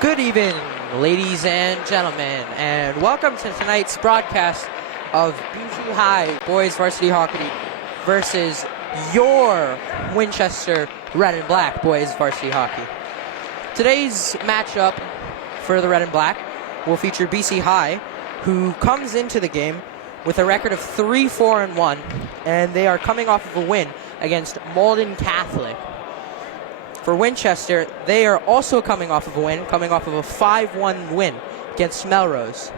Good evening, ladies and gentlemen, and welcome to tonight's broadcast of BC High Boys Varsity Hockey versus your Winchester Red and Black Boys Varsity Hockey. Today's matchup for the Red and Black will feature BC High, who comes into the game with a record of 3-4-1, and they are coming off of a win against Malden Catholic. For Winchester, they are also coming off of a win, coming off of a 5-1 win against Melrose.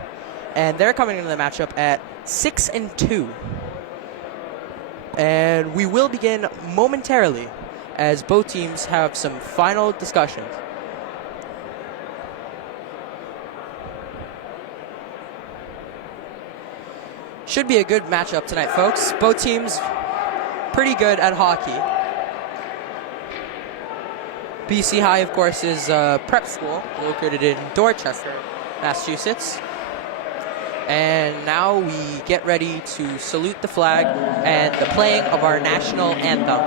And they're coming into the matchup at 6-2. And we will begin momentarily as both teams have some final discussions. Should be a good matchup tonight, folks. Both teams pretty good at hockey. BC High, of course, is a prep school located in Dorchester, Massachusetts. And now we get ready to salute the flag and the playing of our national anthem.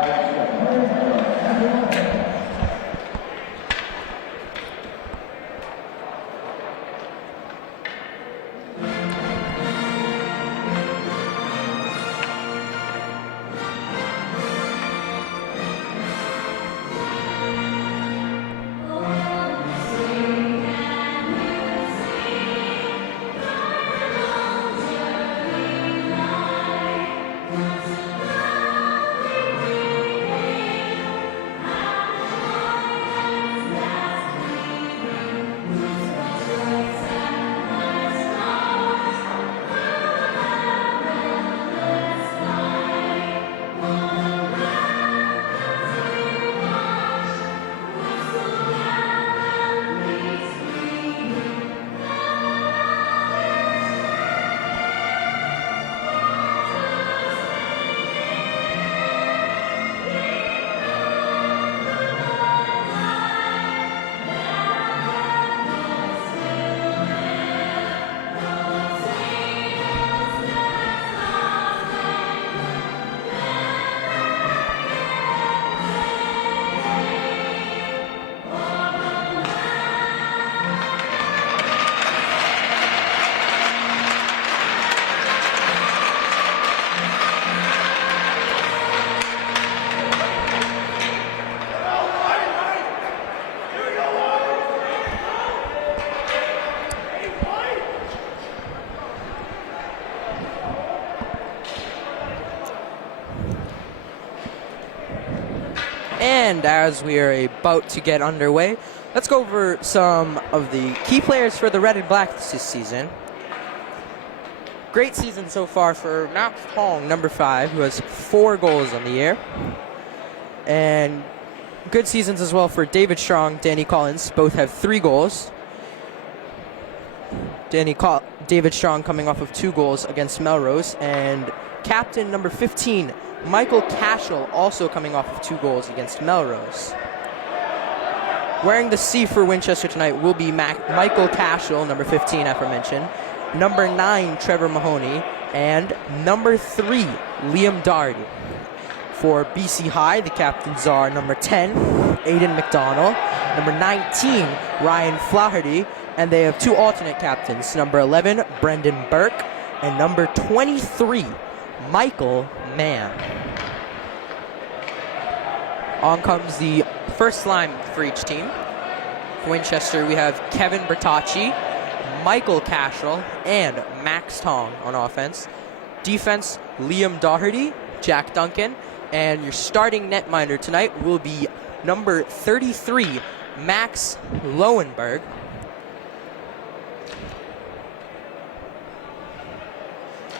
And as we are about to get underway, let's go over some of the key players for the Red and Black this season. Great season so far for Max Tong, number 5, who has 4 goals on the year. And good seasons as well for David Strong, Danny Collins. Both have 3 goals. David Strong coming off of 2 goals against Melrose. And captain number 15, Michael Cashel, also coming off of 2 goals against Melrose. Wearing the C for Winchester tonight will be Michael Cashel, number 15, aforementioned. Number 9, Trevor Mahoney. And number 3, Liam Doherty. For BC High, the captains are number 10, Aiden McDonald. Number 19, Ryan Flaherty. And they have 2 alternate captains, number 11, Brendan Burke. And number 23, Michael Mann. On comes the first line for each team. For Winchester, we have Kevin Bertacci, Michael Cashel, and Max Tong on offense. Defense, Liam Doherty, Jack Duncan, and your starting netminder tonight will be number 33, Max Lowenberg.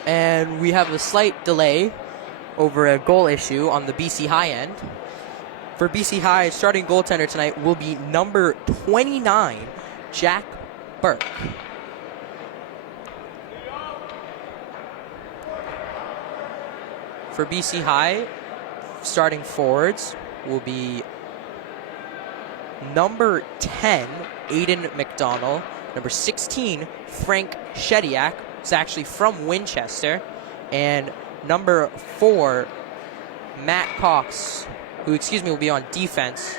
And we have a slight delay over a goal issue on the BC High end. For BC High, starting goaltender tonight will be number 29, Jack Burke. For BC High, starting forwards will be number 10, Aiden McDonald, number 16, Frank Shediak, who's actually from Winchester, and number 4, Matt Cox, who, will be on defense,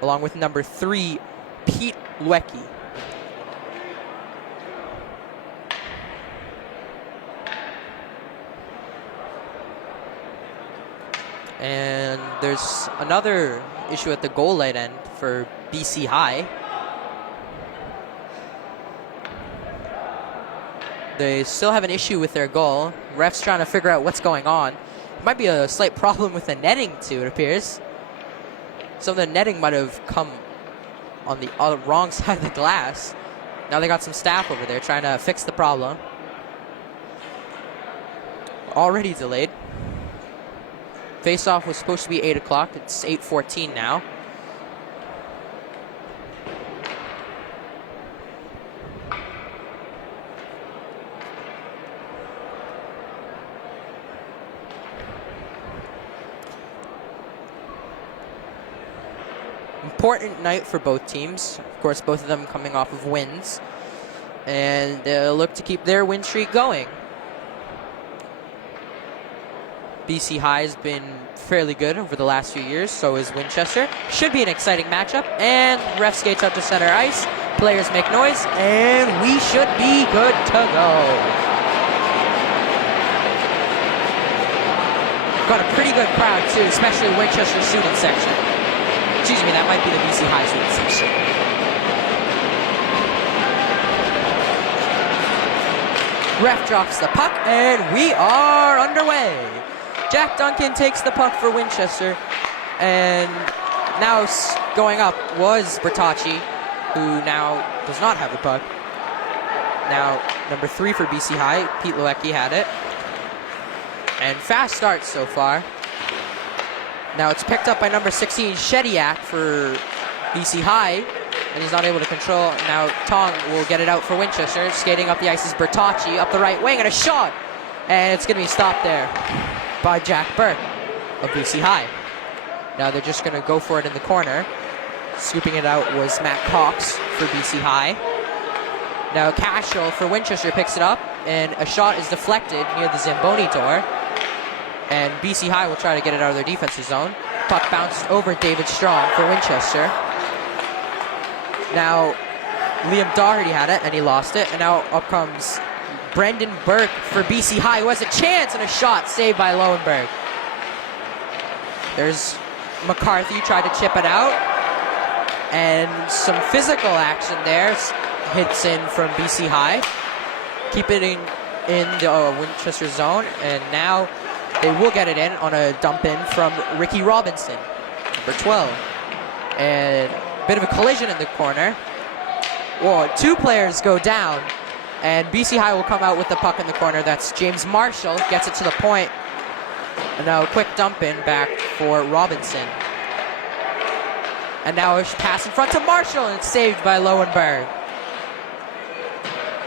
along with number 3, Pete Luecki. And there's another issue at the goal light end for BC High. They still have an issue with their goal. Ref's trying to figure out what's going on. Might be a slight problem with the netting too, it appears. Some of the netting might have come on the wrong side of the glass. Now they got some staff over there trying to fix the problem. Already delayed. Face-off was supposed to be 8 o'clock. It's 8:14 now. Important night for both teams. Of course, both of them coming off of wins. And they'll look to keep their win streak going. BC High has been fairly good over the last few years, so is Winchester. Should be an exciting matchup, and ref skates out to center ice. Players make noise, and we should be good to go. Got a pretty good crowd, too, especially Winchester student section. Excuse me, that might be the BC High student section. Ref drops the puck, and we are underway. Jack Duncan takes the puck for Winchester, and now going up was Bertacci, who now does not have the puck. Now, number 3 for BC High, Pete Luecki had it. And fast start so far. Now it's picked up by number 16, Shediak for BC High, and he's not able to control. Now Tong will get it out for Winchester. Skating up the ice is Bertacci, up the right wing, and a shot! And it's going to be stopped there by Jack Burke of BC High. Now they're just going to go for it in the corner. Scooping it out was Matt Cox for BC High. Now Cashel for Winchester picks it up, and a shot is deflected near the Zamboni door. And BC High will try to get it out of their defensive zone. Puck bounced over David Strong for Winchester. Now Liam Doherty had it, and he lost it. And now up comes Brendan Burke for BC High, who has a chance, and a shot saved by Lowenberg. There's McCarthy, tried to chip it out, and some physical action there. Hits in from BC High. Keep it in the Winchester zone, and now they will get it in on a dump in from Ricky Robinson, number 12. And a bit of a collision in the corner. Whoa, 2 players go down. And BC High will come out with the puck in the corner. That's James Marshall, gets it to the point. And now a quick dump in back for Robinson. And now a pass in front to Marshall, and it's saved by Lowenberg.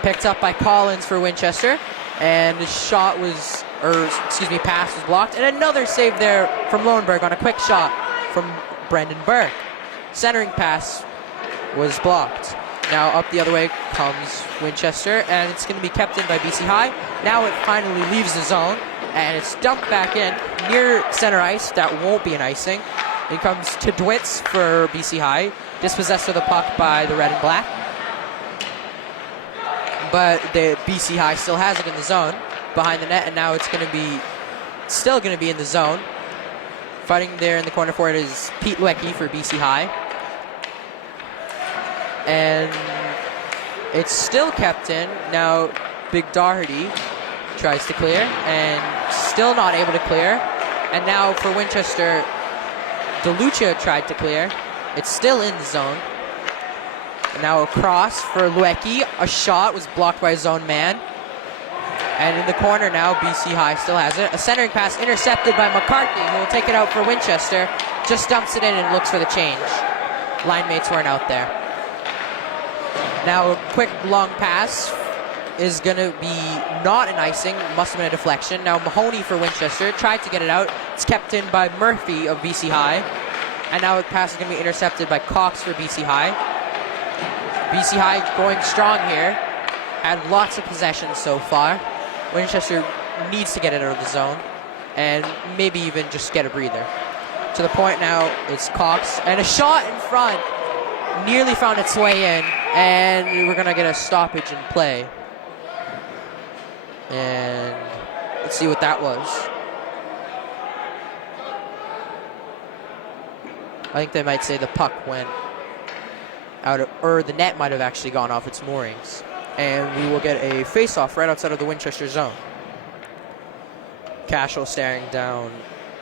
Picked up by Collins for Winchester. And the shot was, pass was blocked. And another save there from Lowenberg on a quick shot from Brendan Burke. Centering pass was blocked. Now up the other way comes Winchester, and it's going to be kept in by BC High. Now it finally leaves the zone, and it's dumped back in near center ice. That won't be an icing. It comes to Dwitz for BC High, dispossessed of the puck by the red and black. But the BC High still has it in the zone behind the net, and now it's going to be still going to be in the zone. Fighting there in the corner for it is Pete Luecki for BC High. And it's still kept in. Now Big Doherty tries to clear, and still not able to clear. And now for Winchester, DeLucia tried to clear. It's still in the zone. And now a cross for Luecki. A shot was blocked by his own man. And in the corner now, BC High still has it. A centering pass intercepted by McCarthy, who will take it out for Winchester. Just dumps it in and looks for the change. Line mates weren't out there. Now a quick long pass is going to be not an icing. Must have been a deflection. Now Mahoney for Winchester tried to get it out. It's kept in by Murphy of BC High. And now the pass is going to be intercepted by Cox for BC High. BC High going strong here. Had lots of possession so far. Winchester needs to get it out of the zone. And maybe even just get a breather. To the point now, it's Cox. And a shot in front. nearly found its way in, and we're going to get a stoppage in play. And let's see what that was. I think they might say the puck went out of, or the net might have actually gone off its moorings. And we will get a face-off right outside of the Winchester zone. Cashel staring down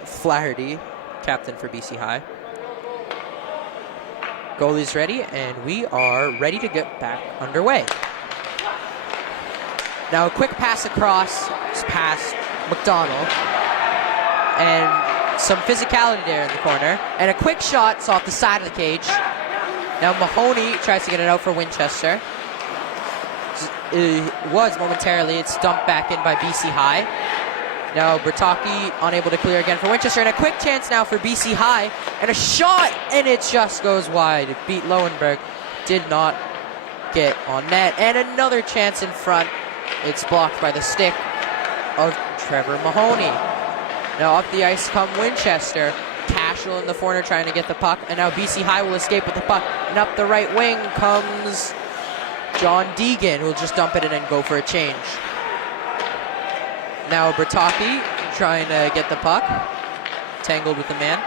Flaherty, captain for BC High. Goalie's ready, and we are ready to get back underway. Now a quick pass across, past McDonald, and some physicality there in the corner, and a quick shot, it's off the side of the cage. Now Mahoney tries to get it out for Winchester. It was momentarily, it's dumped back in by BC High. Now Bertocchi unable to clear again for Winchester, and a quick chance now for BC High, and a shot, and it just goes wide. It beat Lowenberg, did not get on net, and another chance in front. It's blocked by the stick of Trevor Mahoney. Now up the ice come Winchester. Cashel in the corner trying to get the puck, and now BC High will escape with the puck, and up the right wing comes John Deegan, who will just dump it in and go for a change. Now Bertocchi trying to get the puck, tangled with the man,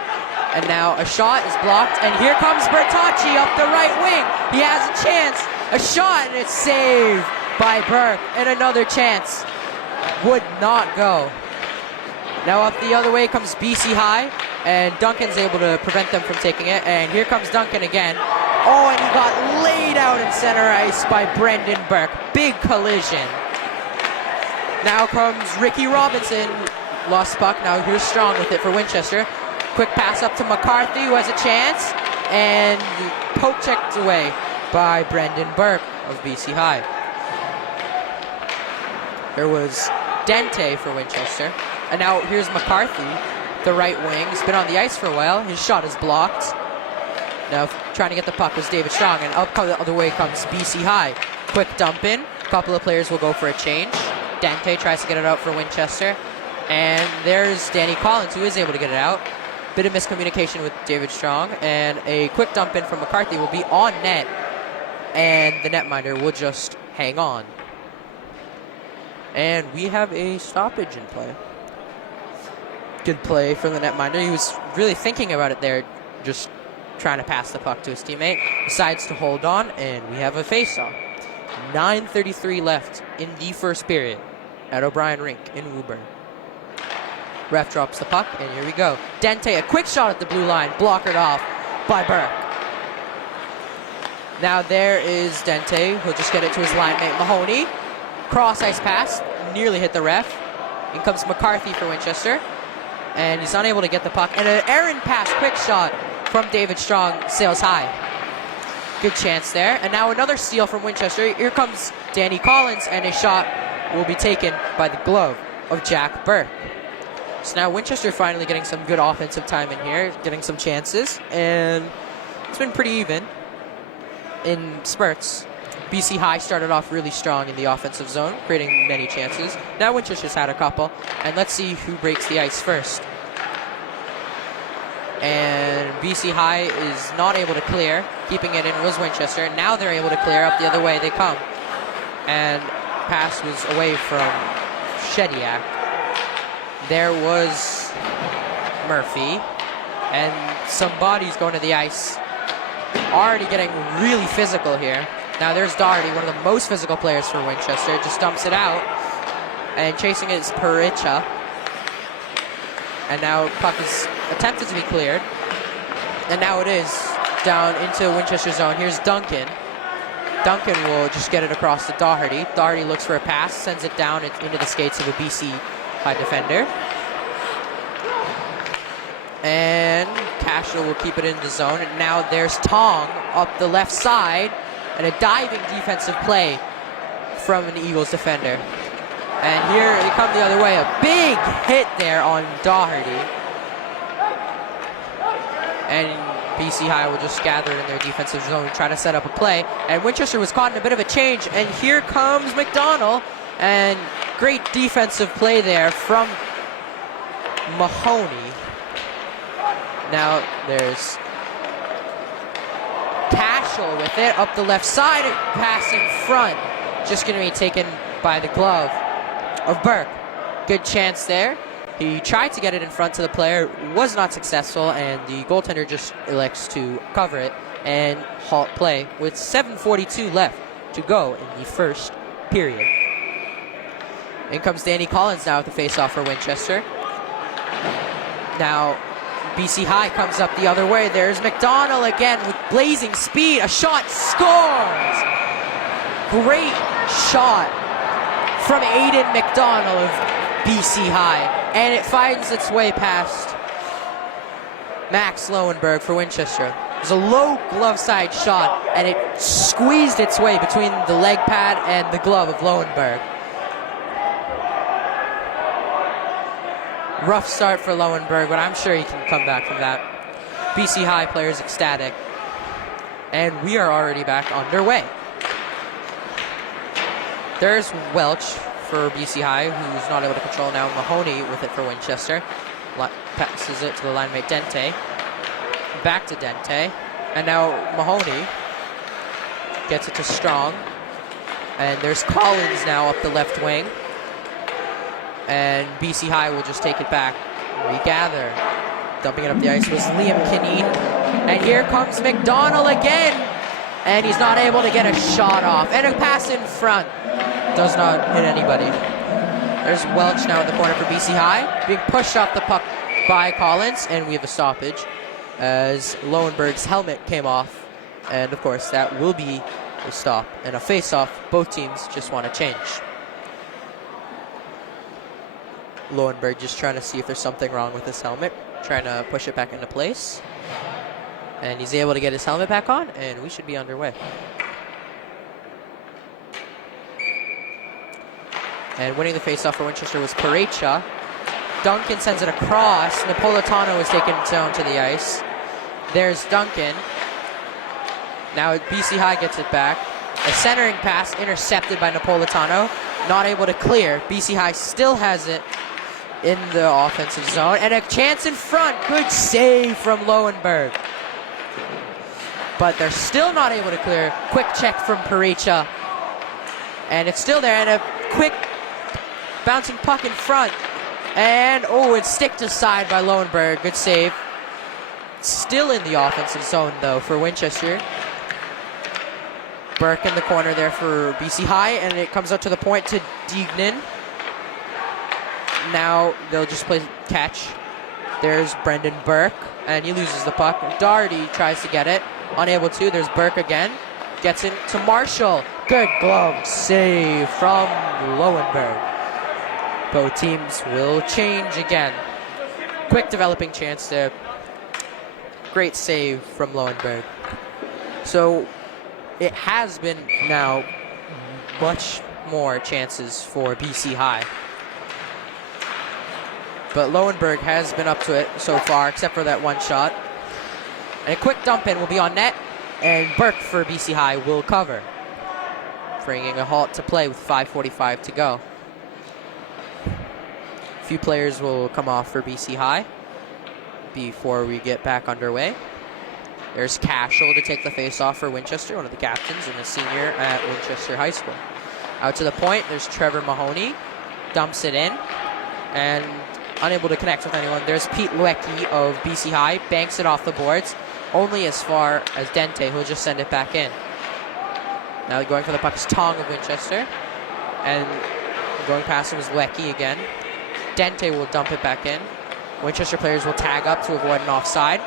and now a shot is blocked, and here comes Bertocchi up the right wing. He has a chance, a shot, and it's saved by Burke, and another chance would not go. Now up the other way comes BC High, and Duncan's able to prevent them from taking it, and here comes Duncan again. Oh, and he got laid out in center ice by Brendan Burke. Big collision. Now comes Ricky Robinson. Lost puck. Now here's Strong with it for Winchester. Quick pass up to McCarthy, who has a chance. And poke checked away by Brendan Burke of BC High. There was Dente for Winchester. And now here's McCarthy, the right wing. He's been on the ice for a while. His shot is blocked. Now trying to get the puck was David Strong, and up the other way comes BC High. Quick dump in. A couple of players will go for a change. Dente tries to get it out for Winchester. And there's Danny Collins, who is able to get it out. Bit of miscommunication with David Strong. And a quick dump in from McCarthy will be on net. And the netminder will just hang on. And we have a stoppage in play. Good play from the netminder. He was really thinking about it there, just trying to pass the puck to his teammate. Decides to hold on, and we have a face-off. 9:33 left in the first period at O'Brien Rink in Woburn. Ref drops the puck, and here we go. Dente, a quick shot at the blue line, blockered off by Burke. Now there is Dente. He'll just get it to his line mate Mahoney. Cross-ice pass, nearly hit the ref. In comes McCarthy for Winchester, and he's unable to get the puck. And an errant pass, quick shot from David Strong, sails high. Good chance there. And now another steal from Winchester. Here comes Danny Collins, and a shot will be taken by the glove of Jack Burke. So now Winchester finally getting some good offensive time in here, getting some chances, and it's been pretty even in spurts. BC High started off really strong in the offensive zone, creating many chances. Now Winchester's had a couple, and let's see who breaks the ice first. And BC High is not able to clear. Keeping it in was Winchester. Now they're able to clear. Up the other way they come. And pass was away from Shediak. There was Murphy. And some bodies going to the ice. Already getting really physical here. Now there's Doherty, one of the most physical players for Winchester. Just dumps it out. And chasing it is Pericha. And now puck is attempted to be cleared. And now it is down into Winchester's zone. Here's Duncan. Duncan will just get it across to Doherty. Doherty looks for a pass, sends it down into the skates of a BC High defender. And Cashel will keep it in the zone. And now there's Tong up the left side. And a diving defensive play from an Eagles defender. And here they come the other way. A big hit there on Doherty. And BC High will just gather in their defensive zone and try to set up a play. And Winchester was caught in a bit of a change. And here comes McDonald. And great defensive play there from Mahoney. Now there's Cashel Cashel with it up the left side, pass in front. Just going to be taken by the glove of Burke. Good chance there. He tried to get it in front to the player, was not successful, and the goaltender just elects to cover it and halt play with 7:42 left to go in the first period. In comes Danny Collins now with the face-off for Winchester. Now, BC High comes up the other way. There's McDonald again with blazing speed. A shot, scores! Great shot from Aiden McDonald of BC High. And it finds its way past Max Lowenberg for Winchester. It was a low glove side shot, and it squeezed its way between the leg pad and the glove of Lowenberg. Rough start for Lowenberg, but I'm sure he can come back from that. BC High players ecstatic. And we are already back underway. There's Welch for BC High, who's not able to control now. Mahoney with it for Winchester. Passes it to the line mate Dente. Back to Dente. And now Mahoney gets it to Strong. And there's Collins now up the left wing. And BC High will just take it back. Regather. Dumping it up the ice was Liam Kineen. And here comes McDonald again. And he's not able to get a shot off. And a pass in front. Does not hit anybody. There's Welch now in the corner for BC High. Being pushed off the puck by Collins. And we have a stoppage as Lowenberg's helmet came off. And of course that will be a stop. And a face-off. Both teams just want to change. Lowenberg just trying to see if there's something wrong with his helmet. Trying to push it back into place. And he's able to get his helmet back on. And we should be underway. And winning the faceoff for Winchester was Parecha. Duncan sends it across. Napolitano is taken down to the ice. There's Duncan. Now BC High gets it back. A centering pass intercepted by Napolitano. Not able to clear. BC High still has it in the offensive zone. And a chance in front. Good save from Lowenberg. But they're still not able to clear. Quick check from Parecha. And it's still there. And a quick bouncing puck in front. And, oh, it's sticked aside by Lowenberg. Good save. Still in the offensive zone, though, for Winchester. Burke in the corner there for BC High. And it comes out to the point to Deignan. Now they'll just play catch. There's Brendan Burke. And he loses the puck. Doherty tries to get it. Unable to. There's Burke again. Gets it to Marshall. Good glove save from Lowenberg. Both teams will change again. Quick developing chance there. Great save from Lowenberg. So it has been now much more chances for BC High. But Lowenberg has been up to it so far, except for that one shot. And a quick dump in will be on net. And Burke for BC High will cover, bringing a halt to play with 5:45 to go. A few players will come off for BC High before we get back underway. There's Cashel to take the face-off for Winchester, one of the captains and a senior at Winchester High School. Out to the point, there's Trevor Mahoney. Dumps it in. And unable to connect with anyone. There's Pete Luecki of BC High. Banks it off the boards. Only as far as Dente, who'll just send it back in. Now going for the puck is Tong of Winchester. And going past him is Luecki again. Dente will dump it back in. Winchester players will tag up to avoid an offside.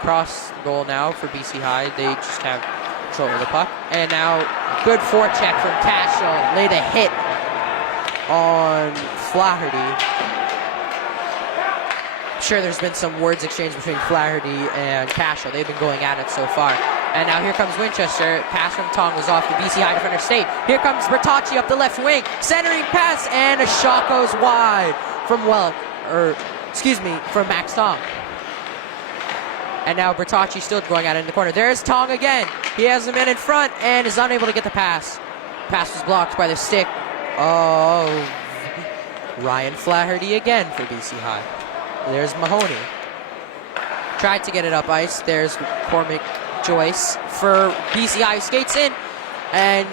Cross goal now for BC High. They just have control of the puck. And now good forecheck from Cashel. Laid a hit on Flaherty. I'm sure there's been some words exchanged between Flaherty and Cashel. They've been going at it so far. And now here comes Winchester. Pass from Tong was off the BC High defender State. Here comes Bertocci up the left wing. Centering pass, and a shot goes wide from from Max Tong. And now Bertocci still going at it in the corner. There's Tong again. He has him in front and is unable to get the pass. Pass was blocked by the stick of Ryan Flaherty again for BC High. There's Mahoney. Tried to get it up ice. There's Cormac Joyce for BCI, who skates in, and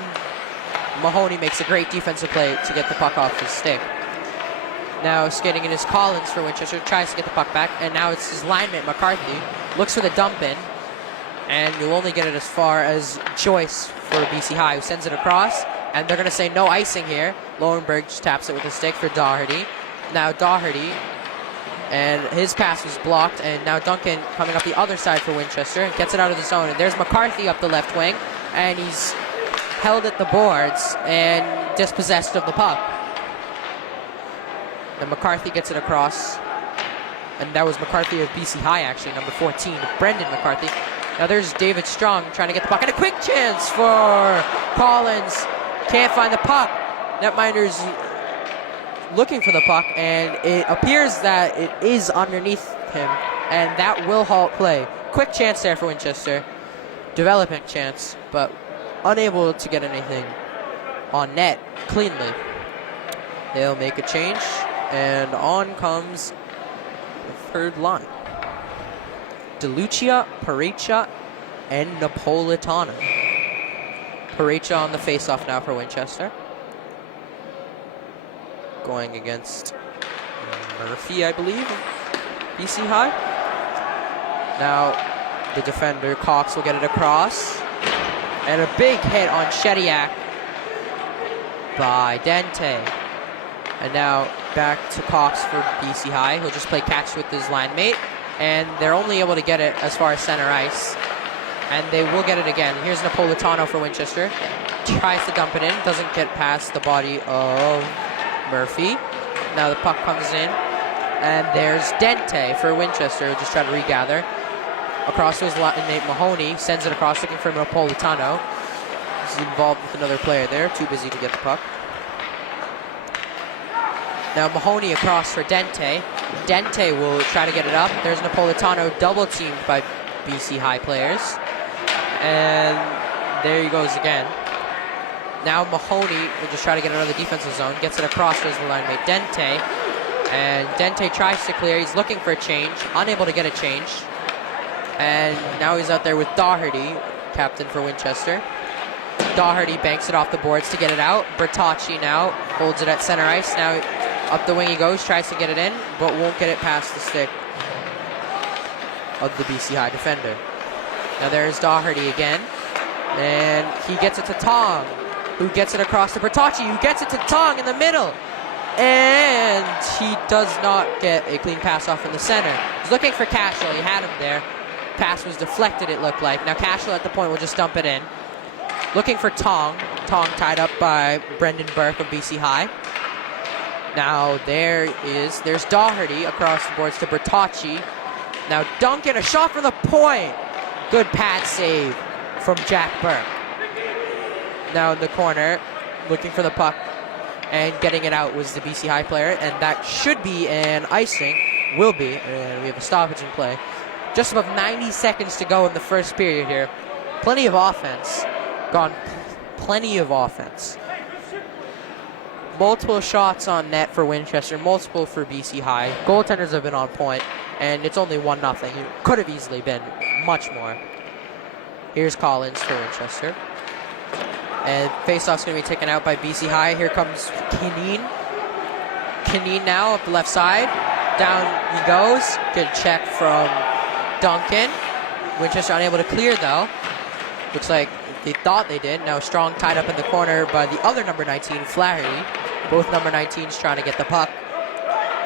Mahoney makes a great defensive play to get the puck off his stick. Now skating in is Collins for Winchester, tries to get the puck back, and now it's his lineman, McCarthy, looks for the dump in, and will only get it as far as Joyce for BC High, who sends it across, and they're going to say no icing here. Lowenberg just taps it with a stick for Doherty. Now Doherty, and his pass was blocked, and now Duncan coming up the other side for Winchester, gets it out of the zone, and there's McCarthy up the left wing, and he's held at the boards and dispossessed of the puck. Then McCarthy gets it across, and that was McCarthy of BC High, actually, number 14, Brendan McCarthy. Now there's David Strong trying to get the puck, and a quick chance for Collins. Can't find the puck. Netminder's looking for the puck, and it appears that it is underneath him, and that will halt play. Quick chance there for Winchester. Developing chance, but unable to get anything on net cleanly. They'll make a change, and on comes the third line. DeLucia, Parecha, and Napolitano. Parecha on the faceoff now for Winchester. Going against Murphy, I believe, BC High. Now the defender, Cox, will get it across. And a big hit on Shediak by Dente. And now back to Cox for BC High. He'll just play catch with his line mate. And they're only able to get it as far as center ice. And they will get it again. Here's Napolitano for Winchester. Tries to dump it in. Doesn't get past the body of Murphy. Now the puck comes in. And there's Dente for Winchester, just trying to regather. Across to his teammate Mahoney. Sends it across, looking for Napolitano. He's involved with another player there. Too busy to get the puck. Now Mahoney across for Dente. Dente will try to get it up. There's Napolitano double teamed by BC High players. And there he goes again. Now Mahoney will just try to get another defensive zone. Gets it across to his line mate Dente. And Dente tries to clear. He's looking for a change. Unable to get a change. And now he's out there with Doherty, captain for Winchester. Doherty banks it off the boards to get it out. Bertocci now holds it at center ice. Now up the wing he goes, tries to get it in, but won't get it past the stick of the BC High defender. Now there's Doherty again, and he gets it to Tong, who gets it across to Bertocci, who gets it to Tong in the middle. And he does not get a clean pass off in the center. He's looking for Cashel, he had him there. Pass was deflected, it looked like. Now Cashel at the point will just dump it in. Looking for Tong. Tong tied up by Brendan Burke of BC High. Now there's Doherty across the boards to Bertocci. Now Duncan, a shot from the point. Good pad save from Jack Burke. Now in the corner, looking for the puck and getting it out was the BC High player, and that should be an icing. Will be, and we have a stoppage in play. Just about 90 seconds to go in the first period here. Plenty of offense. Plenty of offense. Multiple shots on net for Winchester, multiple for BC High. Goaltenders have been on point, and it's only 1-0. It could have easily been much more. Here's Collins for Winchester. And faceoff's going to be taken out by BC High. Here comes Kineen. Kineen now up the left side. Down he goes. Good check from Duncan. Winchester unable to clear, though. Looks like they thought they did. Now Strong tied up in the corner by the other number 19, Flaherty. Both number 19s trying to get the puck.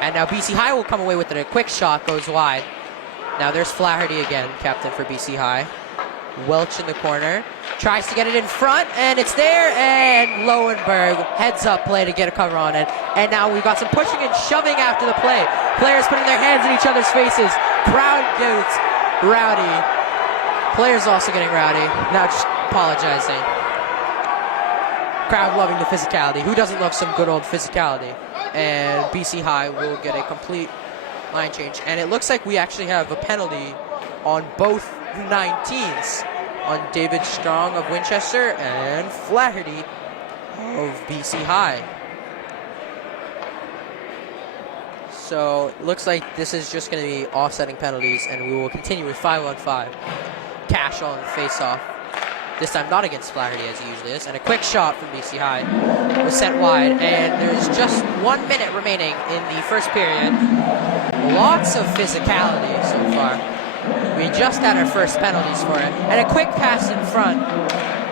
And now BC High will come away with it. A quick shot goes wide. Now there's Flaherty again, captain for BC High. Welch in the corner. Tries to get it in front, and it's there. And Lowenberg heads up play to get a cover on it. And now we've got some pushing and shoving after the play. Players putting their hands in each other's faces. Crowd gets rowdy. Players also getting rowdy. Now just apologizing. Crowd loving the physicality. Who doesn't love some good old physicality? And BC High will get a complete line change. And it looks like we actually have a penalty on both 19s. On David Strong of Winchester and Flaherty of BC High. So it looks like this is just going to be offsetting penalties, and we will continue with 5-on-5. Cash on the face-off. This time not against Flaherty as he usually is. And a quick shot from BC High was sent wide. And there's just 1 minute remaining in the first period. Lots of physicality so far. We just had our first penalties for it. And a quick pass in front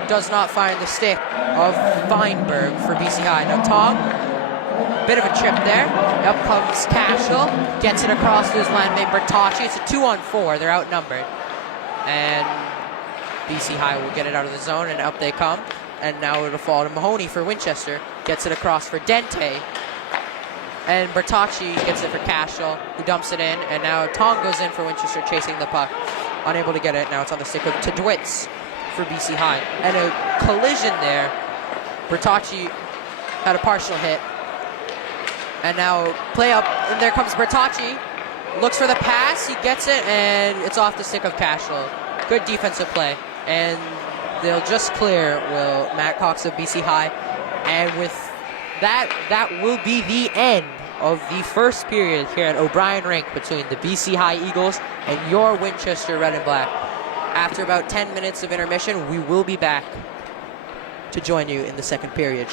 does not find the stick of Feinberg for BC High. Now Tong, bit of a trip there. Up comes Cashel, gets it across to his landmate Bertocci. It's a 2-on-4, they're outnumbered. And BC High will get it out of the zone, and up they come. And now it'll fall to Mahoney for Winchester. Gets it across for Dente. And Bertocci gets it for Cashel, who dumps it in. And now Tong goes in for Winchester, chasing the puck. Unable to get it. Now it's on the stick of Tadwitz for BC High. And a collision there. Bertocci had a partial hit. And now play up, and there comes Bertocci. Looks for the pass, he gets it, and it's off the stick of Cashel. Good defensive play. And they'll just clear Matt Cox of BC High. And with that, that will be the end of the first period here at O'Brien Rink between the BC High Eagles and your Winchester Red and Black. After about 10 minutes of intermission, we will be back to join you in the second period.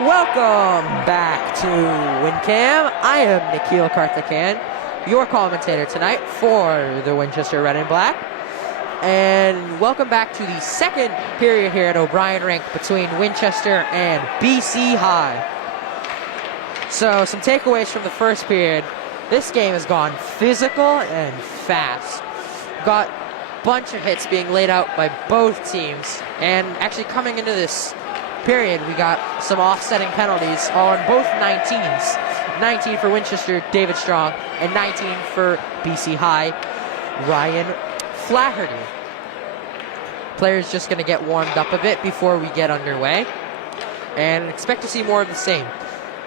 Welcome back to WinCam. I am Nikhil Karthikeyan, your commentator tonight for the Winchester Red and Black. And welcome back to the second period here at O'Brien Rink between Winchester and BC High. So some takeaways from the first period. This game has gone physical and fast. Got a bunch of hits being laid out by both teams. And actually coming into this period, we got some offsetting penalties on both 19s. 19 for Winchester, David Strong, and 19 for BC High, Ryan Flaherty. Players just going to get warmed up a bit before we get underway, and expect to see more of the same.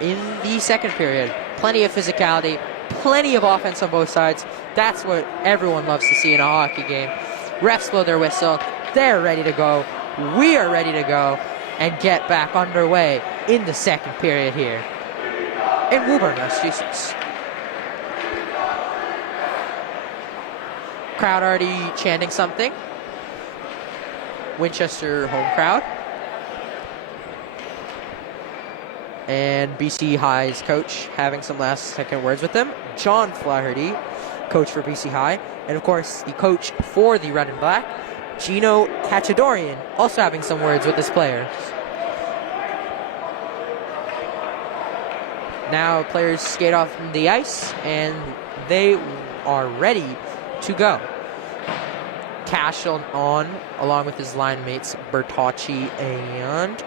In the second period, plenty of physicality, plenty of offense on both sides. That's what everyone loves to see in a hockey game. Refs blow their whistle, they're ready to go, we are ready to go, and get back underway in the second period here in Woburn, Massachusetts. Crowd already chanting something. Winchester home crowd. And BC High's coach having some last second words with them. John Flaherty, coach for BC High. And of course, the coach for the Red and Black, Gino Cachadorian, also having some words with his players. Now players skate off the ice and they are ready to go. Cash on along with his line mates Bertocci and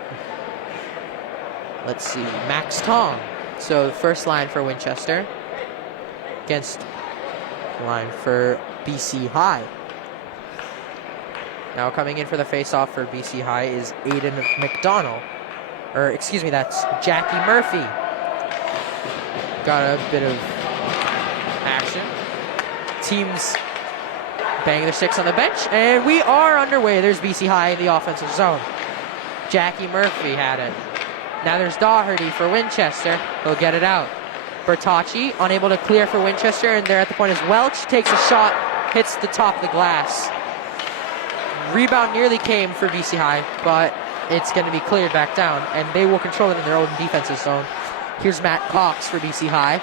let's see, Max Tong. So the first line for Winchester against line for BC High. Now coming in for the face-off for BC High is Aiden McDonald. Or excuse me, that's Jackie Murphy. Got a bit of action. Teams banging their sticks on the bench, and we are underway. There's BC High in the offensive zone. Jackie Murphy had it. Now there's Doherty for Winchester. He'll get it out. Bertocci unable to clear for Winchester, and there at the point is Welch. Takes a shot, hits the top of the glass. Rebound nearly came for BC High, but it's going to be cleared back down, and they will control it in their own defensive zone. Here's Matt Cox for BC High.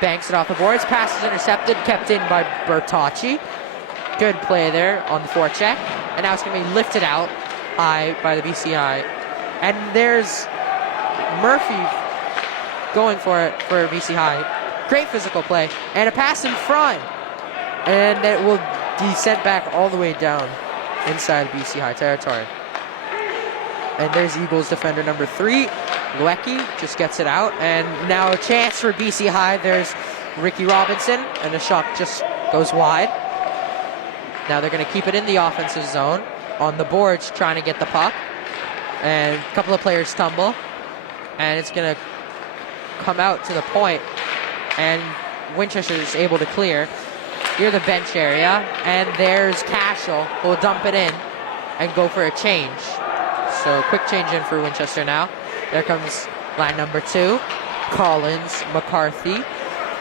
Banks it off the boards. Pass is intercepted, kept in by Bertocci. Good play there on the forecheck. And now it's going to be lifted out high by the BC High. And there's Murphy going for it for BC High. Great physical play. And a pass in front. And it will be sent back all the way down inside BC High territory. And there's Eagles defender number 3. Luecki just gets it out. And now a chance for BC High. There's Ricky Robinson. And the shot just goes wide. Now they're going to keep it in the offensive zone. On the boards trying to get the puck. And a couple of players tumble. And it's going to come out to the point. And Winchester is able to clear near the bench area. And there's Cashel who will dump it in and go for a change. So quick change in for Winchester now. There comes line number 2. Collins, McCarthy,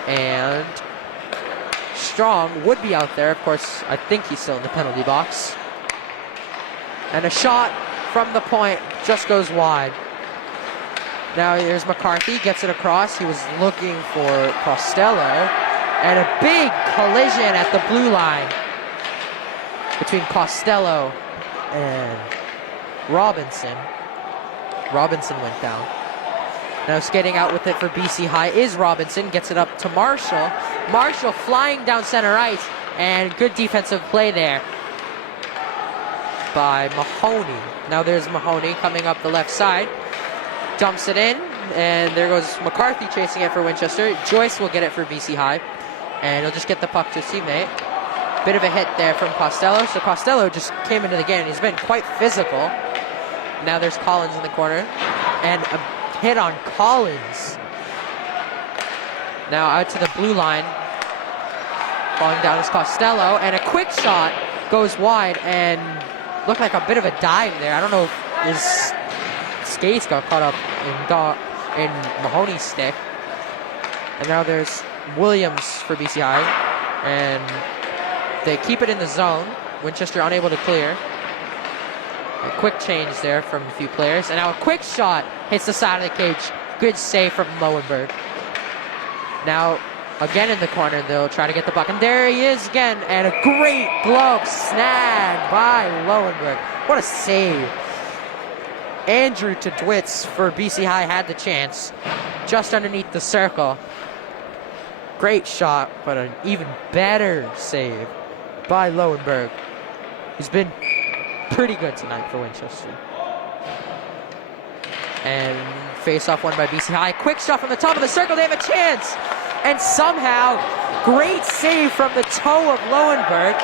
and Strong would be out there. Of course, I think he's still in the penalty box. And a shot from the point just goes wide. Now here's McCarthy, gets it across. He was looking for Costello. And a big collision at the blue line between Costello and Robinson. Robinson went down. Now skating out with it for BC High is Robinson. Gets it up to Marshall. Marshall flying down center ice. And good defensive play there by Mahoney. Now there's Mahoney coming up the left side. Dumps it in. And there goes McCarthy chasing it for Winchester. Joyce will get it for BC High. And he'll just get the puck to his teammate. Bit of a hit there from Costello. So Costello just came into the game. He's been quite physical. Now there's Collins in the corner. And a hit on Collins. Now out to the blue line. Falling down is Costello. And a quick shot goes wide and looked like a bit of a dive there. I don't know if his skates got caught up in Mahoney's stick. And now there's Williams for BC High. And they keep it in the zone. Winchester unable to clear. A quick change there from a few players. And now a quick shot hits the side of the cage. Good save from Lowenberg. Now, again in the corner, they'll try to get the puck. And there he is again. And a great glove snag by Lowenberg. What a save. Andrew Tadwitz for BC High had the chance. Just underneath the circle. Great shot, but an even better save by Lowenberg, who's been pretty good tonight for Winchester. And face-off won by BC High. Quick shot from the top of the circle. They have a chance. And somehow, great save from the toe of Lowenberg.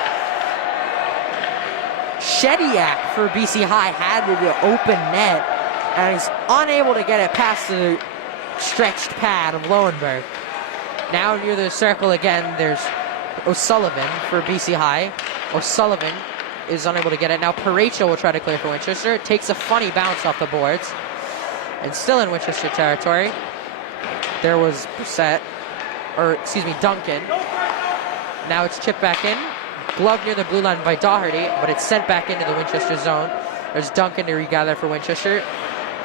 Shediak for BC High had the open net and is unable to get it past the stretched pad of Lowenberg. Now near the circle again, there's O'Sullivan for BC High. O'Sullivan is unable to get it. Now Paracho will try to clear for Winchester. It takes a funny bounce off the boards. And still in Winchester territory, there was Duncan. Now it's chipped back in. Glove near the blue line by Doherty, but it's sent back into the Winchester zone. There's Duncan to regather for Winchester.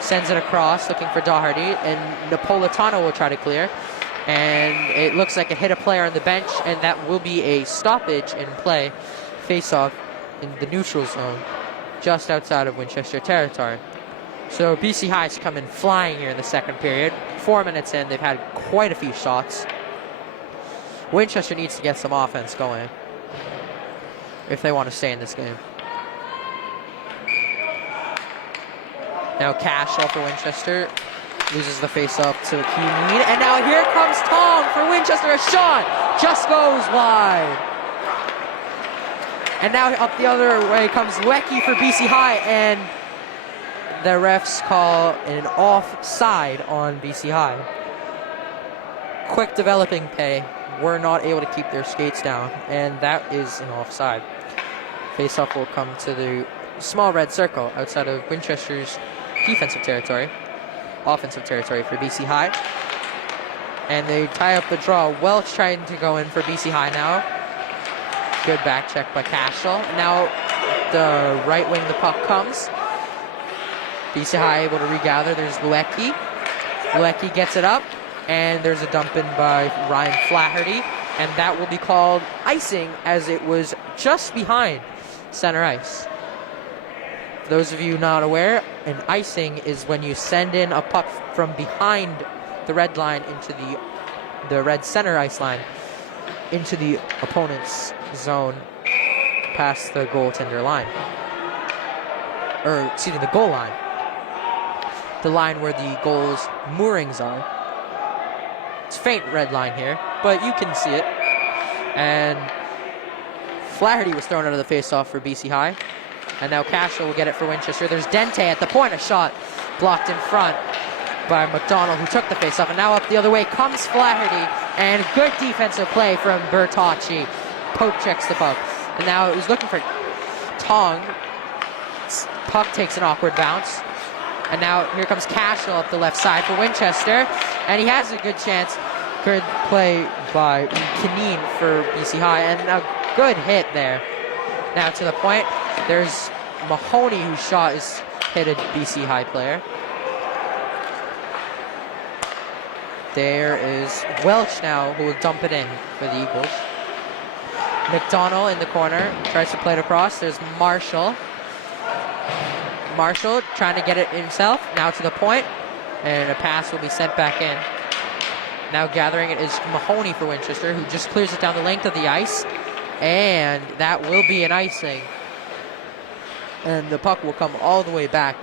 Sends it across, looking for Doherty, and Napolitano will try to clear. And it looks like it hit a player on the bench, and that will be a stoppage in play. Face-off in the neutral zone, just outside of Winchester territory. So BC High's come in flying here in the second period. 4 minutes in, they've had quite a few shots. Winchester needs to get some offense going if they want to stay in this game. Now Cashel for Winchester. Loses the face-off to Keenan. And now here comes Tong for Winchester. A shot just goes wide. And now up the other way comes Lecky for BC High. And the refs call an offside on BC High. Quick developing play. Were not able to keep their skates down. And that is an offside. Face-off will come to the small red circle outside of Winchester's defensive territory. Offensive territory for BC High. And they tie up the draw. Welch trying to go in for BC High now. Good back check by Cashel. Now the right wing, the puck comes. BC High able to regather. There's Luecki. Luecki gets it up. And there's a dump in by Ryan Flaherty. And that will be called icing as it was just behind center ice. For those of you not aware, an icing is when you send in a puck from behind the red line into the red center ice line into the opponent's zone past the goaltender line. Or, excuse me, the goal line. The line where the goal's moorings are. It's faint red line here, but you can see it. And Flaherty was thrown out of the face-off for BC High. And now Cashel will get it for Winchester. There's Dente at the point. A shot blocked in front by McDonald, who took the face-off. And now up the other way comes Flaherty. And good defensive play from Bertocci. Poke checks the puck. And now he's looking for Tong. Puck takes an awkward bounce. And now here comes Cashel up the left side for Winchester. And he has a good chance. Good play by Kineen for BC High. And a good hit there. Now to the point. There's Mahoney, whose shot is hit a BC High player. There is Welch now, who will dump it in for the Eagles. McDonald in the corner, tries to play it across. There's Marshall. Marshall trying to get it himself, now to the point, and a pass will be sent back in. Now gathering it is Mahoney for Winchester, who just clears it down the length of the ice, and that will be an icing. And the puck will come all the way back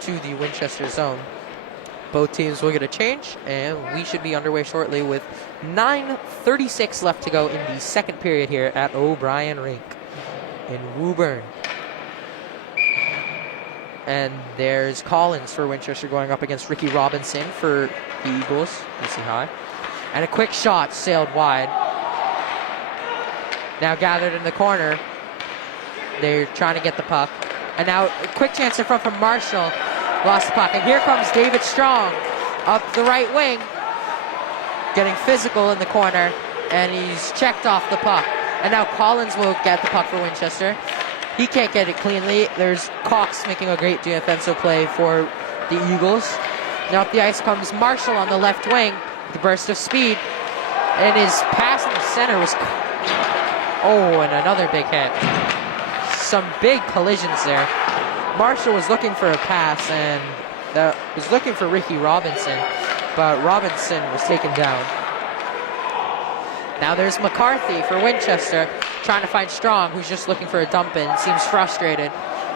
to the Winchester zone. Both teams will get a change, and we should be underway shortly with 9:36 left to go in the second period here at O'Brien Rink in Woburn. And there's Collins for Winchester going up against Ricky Robinson for the Eagles, BC High. And a quick shot sailed wide. Now gathered in the corner. They're trying to get the puck. And now a quick chance in front from Marshall. Lost the puck. And here comes David Strong up the right wing. Getting physical in the corner. And he's checked off the puck. And now Collins will get the puck for Winchester. He can't get it cleanly. There's Cox making a great defensive play for the Eagles. Now up the ice comes Marshall on the left wing with a burst of speed. And his pass in the center was... Oh, and another big hit. Some big collisions there. Marshall was looking for a pass and was looking for Ricky Robinson, but Robinson was taken down. Now there's McCarthy for Winchester, trying to find Strong, who's just looking for a dump in, seems frustrated,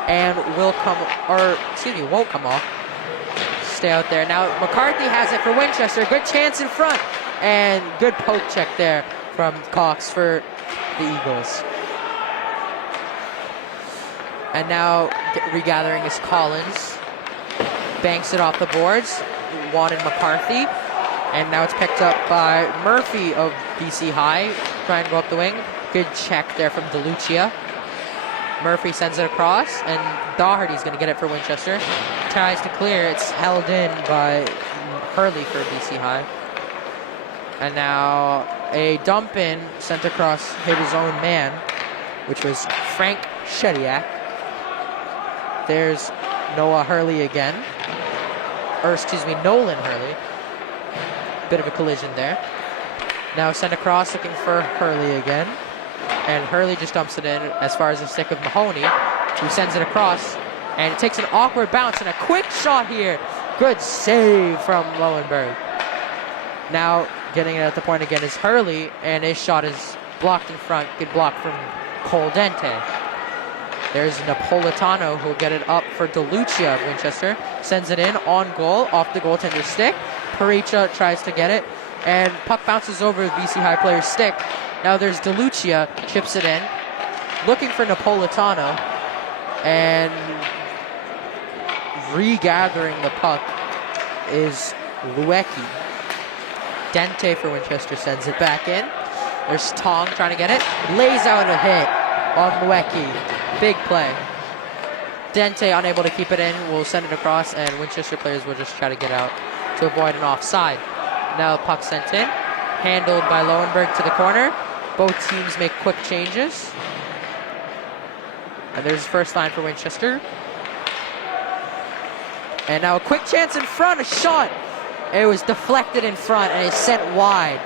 and won't come off. Stay out there. Now McCarthy has it for Winchester, good chance in front, and good poke check there from Cox for the Eagles. And now regathering is Collins. Banks it off the boards. Wanted McCarthy. And now it's picked up by Murphy of BC High. Trying to go up the wing. Good check there from DeLucia. Murphy sends it across. And Doherty's going to get it for Winchester. Tries to clear. It's held in by Hurley for BC High. And now a dump in sent across, hit his own man, which was Frank Shediak. There's Noah Hurley again. Or excuse me, Nolan Hurley. Bit of a collision there. Now sent across looking for Hurley again. And Hurley just dumps it in as far as the stick of Mahoney, who sends it across. And it takes an awkward bounce and a quick shot here. Good save from Lowenberg. Now getting it at the point again is Hurley, and his shot is blocked in front. Good block from Cole Dente. There's Napolitano, who'll get it up for DeLucia of Winchester. Sends it in on goal, off the goaltender's stick. Paricha tries to get it, and puck bounces over the BC High player's stick. Now there's DeLucia, chips it in, looking for Napolitano, and regathering the puck is Luecki. Dente for Winchester sends it back in. There's Tong trying to get it. Lays out a hit on Luecki. Big play. Dente unable to keep it in. Will send it across, and Winchester players will just try to get out to avoid an offside. Now the puck sent in. Handled by Lowenberg to the corner. Both teams make quick changes. And there's the first line for Winchester. And now a quick chance in front. A shot. It was deflected in front and it's sent wide.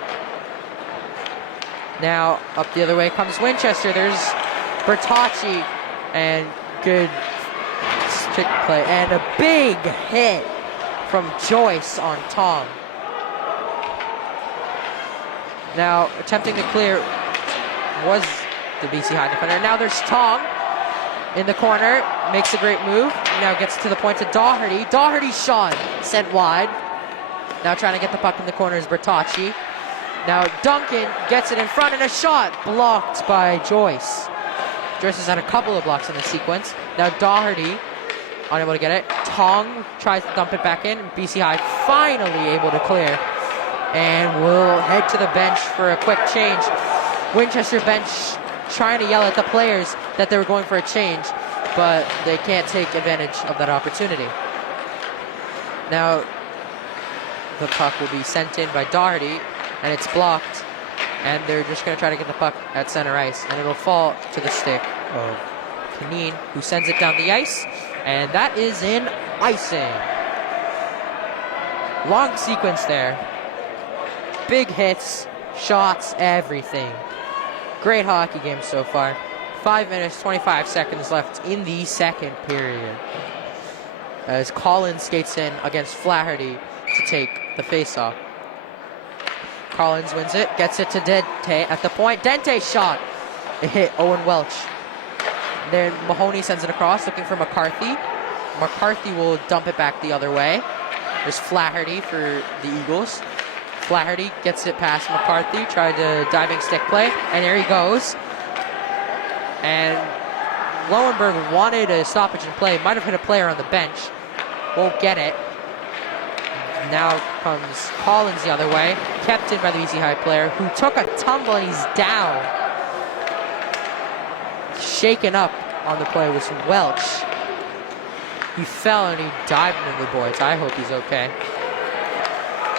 Now up the other way comes Winchester. There's Bertocci, and good stick play. And a big hit from Joyce on Tom. Now attempting to clear was the BC High defender. Now there's Tong in the corner. Makes a great move. Now gets to the point to Doherty. Doherty's shot sent wide. Now trying to get the puck in the corner is Bertocci. Now Duncan gets it in front, and a shot blocked by Joyce. Joyce has had a couple of blocks in the sequence. Now Doherty unable to get it. Tong tries to dump it back in. BC High finally able to clear. And we'll head to the bench for a quick change. Winchester bench trying to yell at the players that they were going for a change, but they can't take advantage of that opportunity. Now the puck will be sent in by Doherty, and it's blocked, and they're just going to try to get the puck at center ice, and it'll fall to the stick of Kaneen, who sends it down the ice, and that is in icing. Long sequence there. Big hits, shots, everything. Great hockey game so far. 5 minutes, 25 seconds left in the second period, as Collins skates in against Flaherty to take the faceoff. Collins wins it, gets it to Dente at the point. Dente's shot. It hit Owen Welch. Then Mahoney sends it across, looking for McCarthy. McCarthy will dump it back the other way. There's Flaherty for the Eagles. Flaherty gets it past McCarthy, tried to diving stick play, and there he goes. And Lowenberg wanted a stoppage in play, might have hit a player on the bench. Won't get it. Now comes Collins the other way, kept in by the BC High player, who took a tumble and he's down. Shaken up on the play was Welch. He fell and he dived into the boards. I hope he's okay.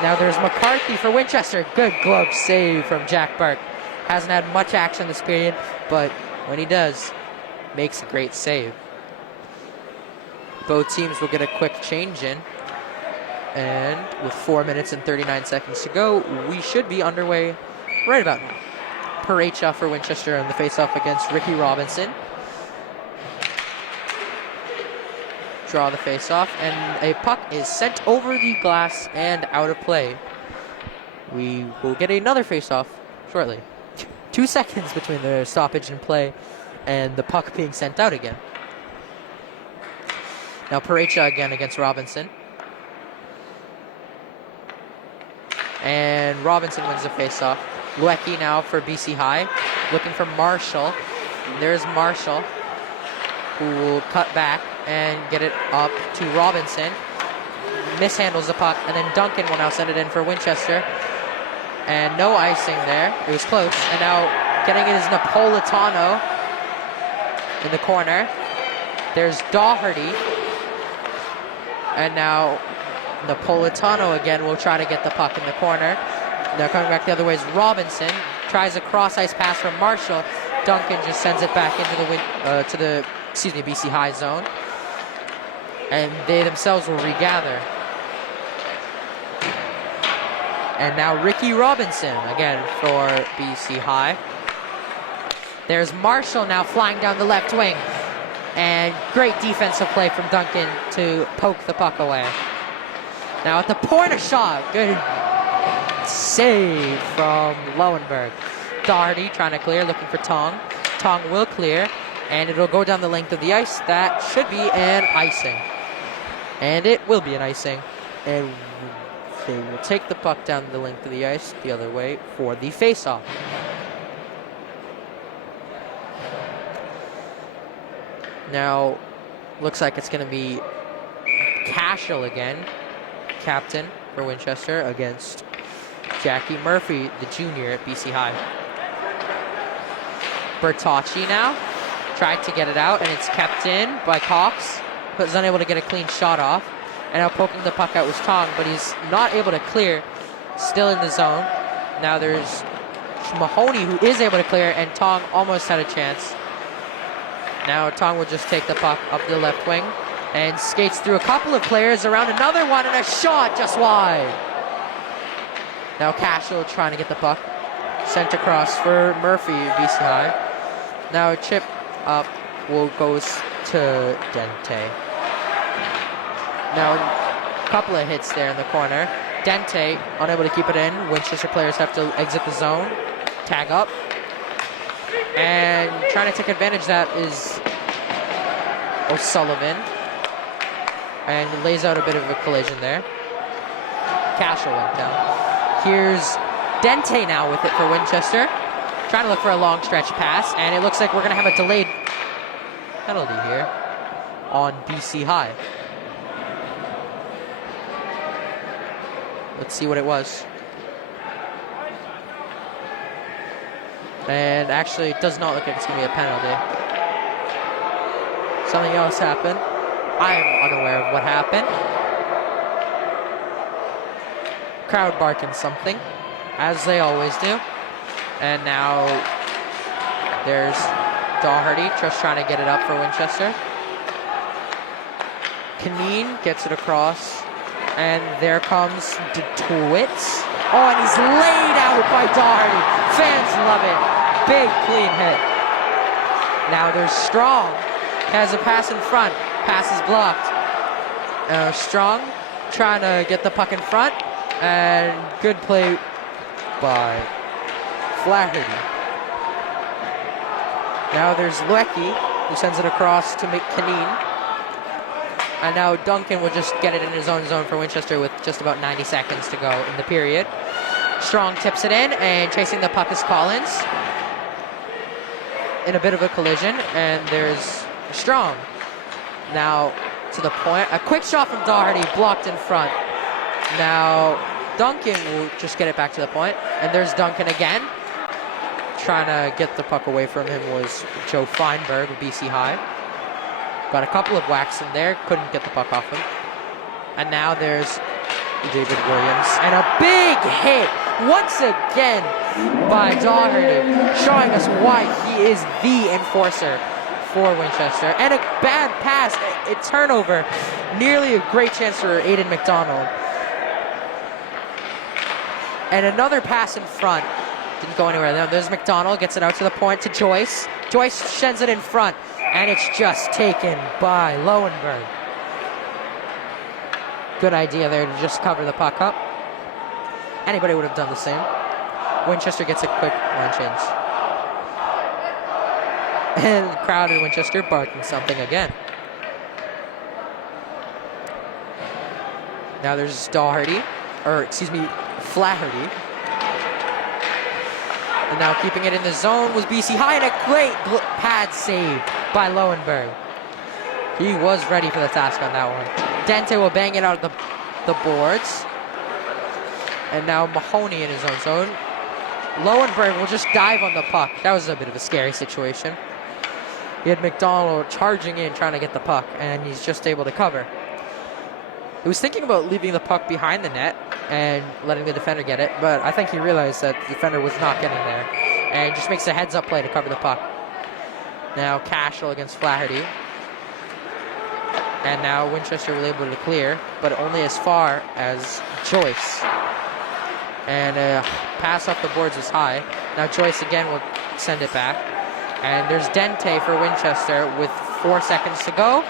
Now there's McCarthy for Winchester. Good glove save from Jack Burke. Hasn't had much action this period, but when he does, makes a great save. Both teams will get a quick change in. And with 4 minutes and 39 seconds to go, we should be underway right about now. Parecha for Winchester on the faceoff against Ricky Robinson. Draw the faceoff, and a puck is sent over the glass and out of play. We will get another faceoff shortly. 2 seconds between the stoppage and play and the puck being sent out again. Now Parecha again against Robinson. And Robinson wins the faceoff. Luecki now for BC High, looking for Marshall. There's Marshall, who will cut back and get it up to Robinson. Mishandles the puck, and then Duncan will now send it in for Winchester. And no icing there. It was close. And now getting it is Napolitano in the corner. There's Doherty. And now Napolitano again will try to get the puck in the corner. Now coming back the other way is Robinson. Tries a cross-ice pass from Marshall. Duncan just sends it back into the BC High zone. And they themselves will regather. And now Ricky Robinson again for BC High. There's Marshall now flying down the left wing. And great defensive play from Duncan to poke the puck away. Now at the point of shot, good save from Lowenberg. Doherty trying to clear, looking for Tong. Tong will clear, and it'll go down the length of the ice. That should be an icing. And it will be an icing. And they will take the puck down the length of the ice the other way for the face-off. Now, looks like it's going to be Cashel again, captain for Winchester, against Jackie Murphy, the junior at BC High. Bertocci now tried to get it out, and it's kept in by Cox, but is unable to get a clean shot off. And now poking the puck out was Tong, but he's not able to clear, still in the zone. Now there's Mahoney, who is able to clear, and Tong almost had a chance. Now Tong will just take the puck up the left wing and skates through a couple of players, around another one, and a shot just wide. Now Cashel trying to get the puck sent across for Murphy, BC High. Now a chip up goes to Dente. Now a couple of hits there in the corner. Dente unable to keep it in. Winchester players have to exit the zone, tag up. And trying to take advantage of that is O'Sullivan. And lays out a bit of a collision there. Cashel went down. Here's Dente now with it for Winchester. Trying to look for a long stretch pass. And it looks like we're going to have a delayed penalty here on BC High. Let's see what it was. And actually, it does not look like it's going to be a penalty. Something else happened. I am unaware of what happened. Crowd barking something, as they always do. And now there's Doherty just trying to get it up for Winchester. Kaneen gets it across. And there comes DeTwitt. Oh, and he's laid out by Doherty. Fans love it. Big, clean hit. Now there's Strong. Has a pass in front. Pass is blocked. Strong trying to get the puck in front. And good play by Flaherty. Now there's Luecki, who sends it across to Kaneen. And now Duncan will just get it in his own zone for Winchester with just about 90 seconds to go in the period. Strong tips it in, and chasing the puck is Collins in a bit of a collision, and there's Strong. Now to the point, a quick shot from Doherty, blocked in front. Now Duncan will just get it back to the point, and there's Duncan again. Trying to get the puck away from him was Joe Feinberg of BC High. Got a couple of whacks in there, couldn't get the puck off him. And now there's David Williams. And a big hit, once again, by Doherty, showing us why he is the enforcer for Winchester. And a bad pass, a turnover. Nearly a great chance for Aiden McDonald. And another pass in front. Didn't go anywhere. There's McDonald, gets it out to the point to Joyce. Joyce sends it in front, and it's just taken by Lowenberg. Good idea there to just cover the puck up. Anybody would have done the same. Winchester gets a quick line change. And the crowd in Winchester barking something again. Now there's Flaherty. And now keeping it in the zone was BC High, and a great pad save by Lowenberg. He was ready for the task on that one. Dente will bang it out of the boards. And now Mahoney in his own zone. Lowenberg will just dive on the puck. That was a bit of a scary situation. He had McDonald charging in, trying to get the puck, and he's just able to cover. He was thinking about leaving the puck behind the net and letting the defender get it, but I think he realized that the defender was not getting there, and just makes a heads-up play to cover the puck. Now Cashel against Flaherty. And now Winchester was able to clear, but only as far as Joyce. And a pass off the boards is high. Now Joyce again will send it back. And there's Dente for Winchester with 4 seconds to go.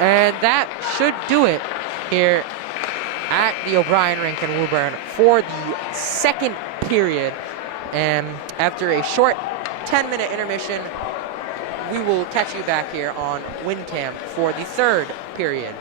And that should do it here at the O'Brien rink in Woburn for the second period. And after a short 10-minute intermission, we will catch you back here on WinCam for the third period.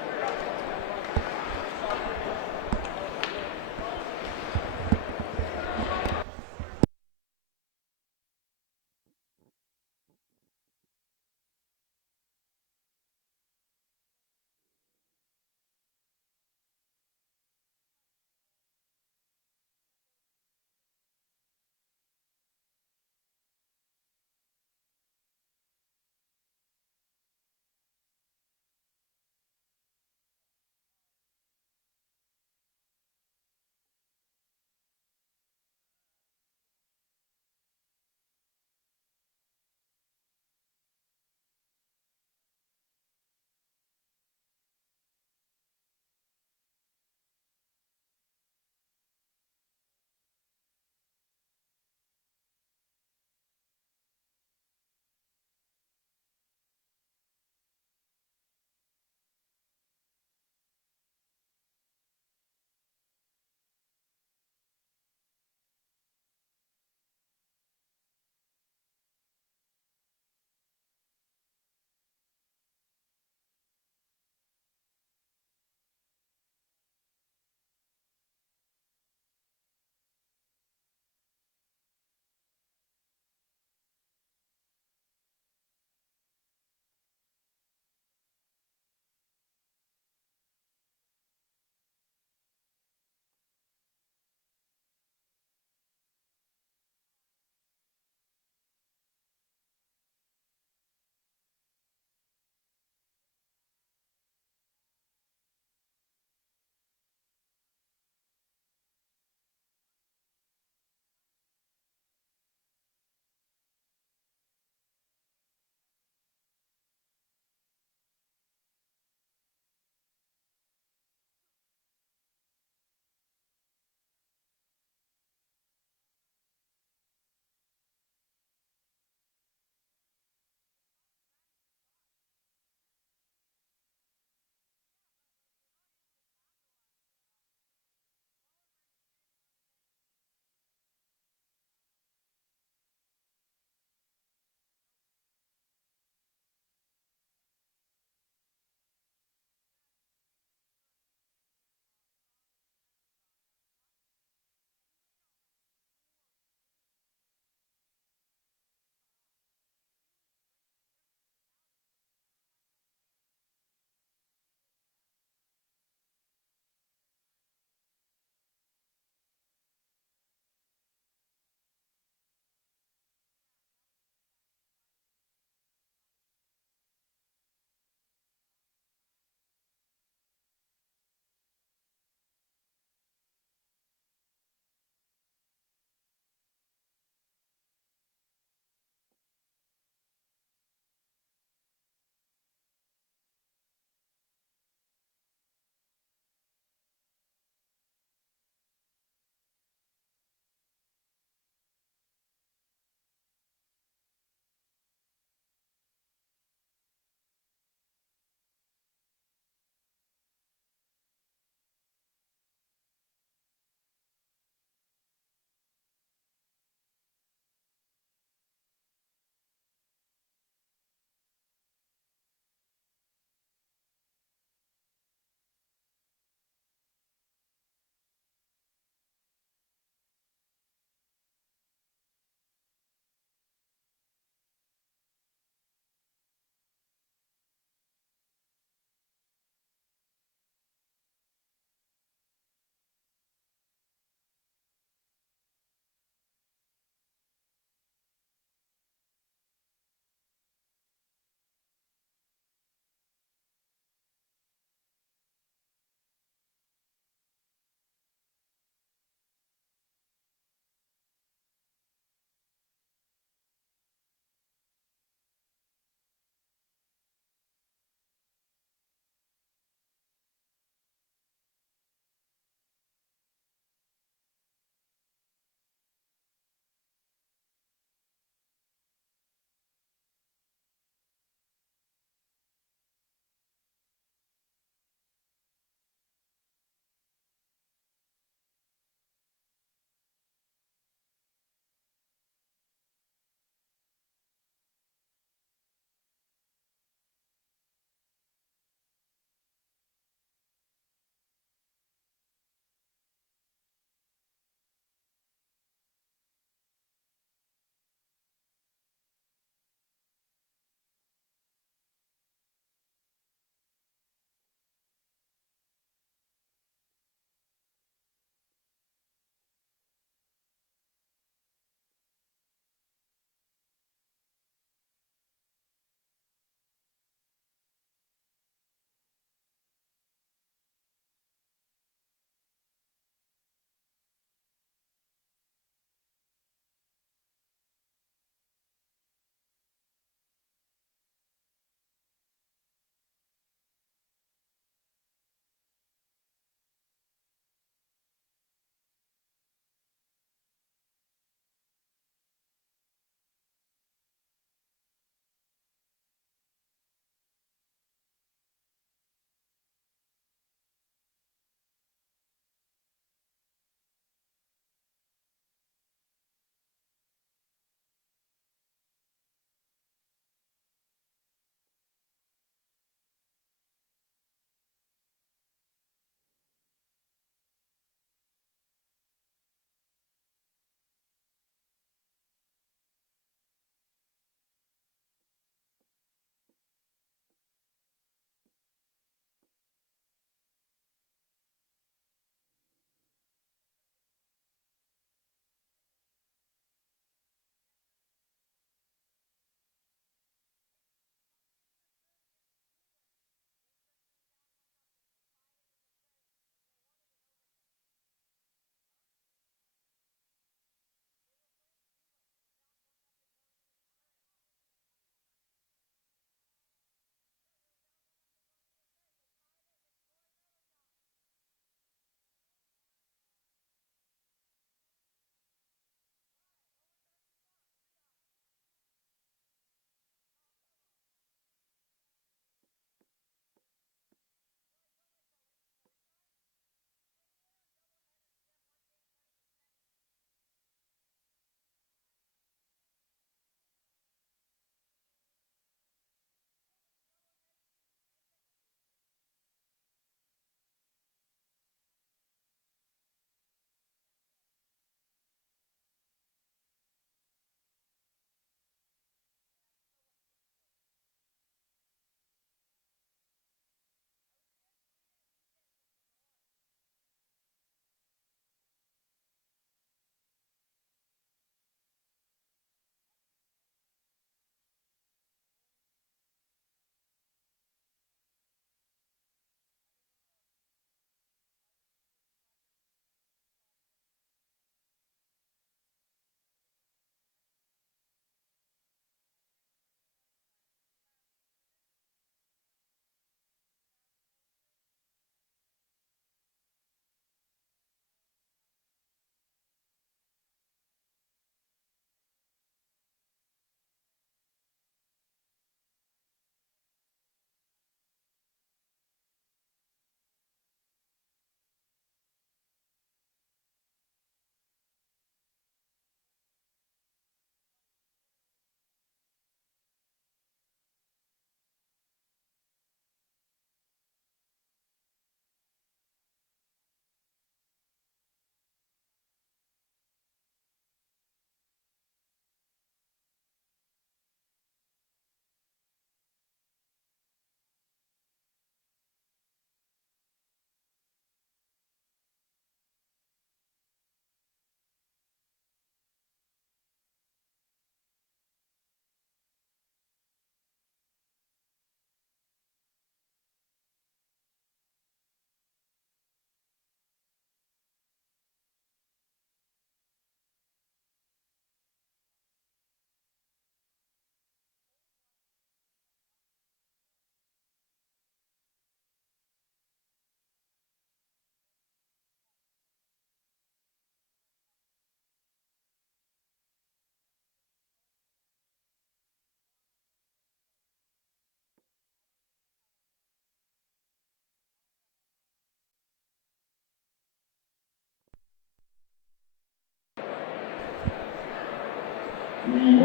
Ladies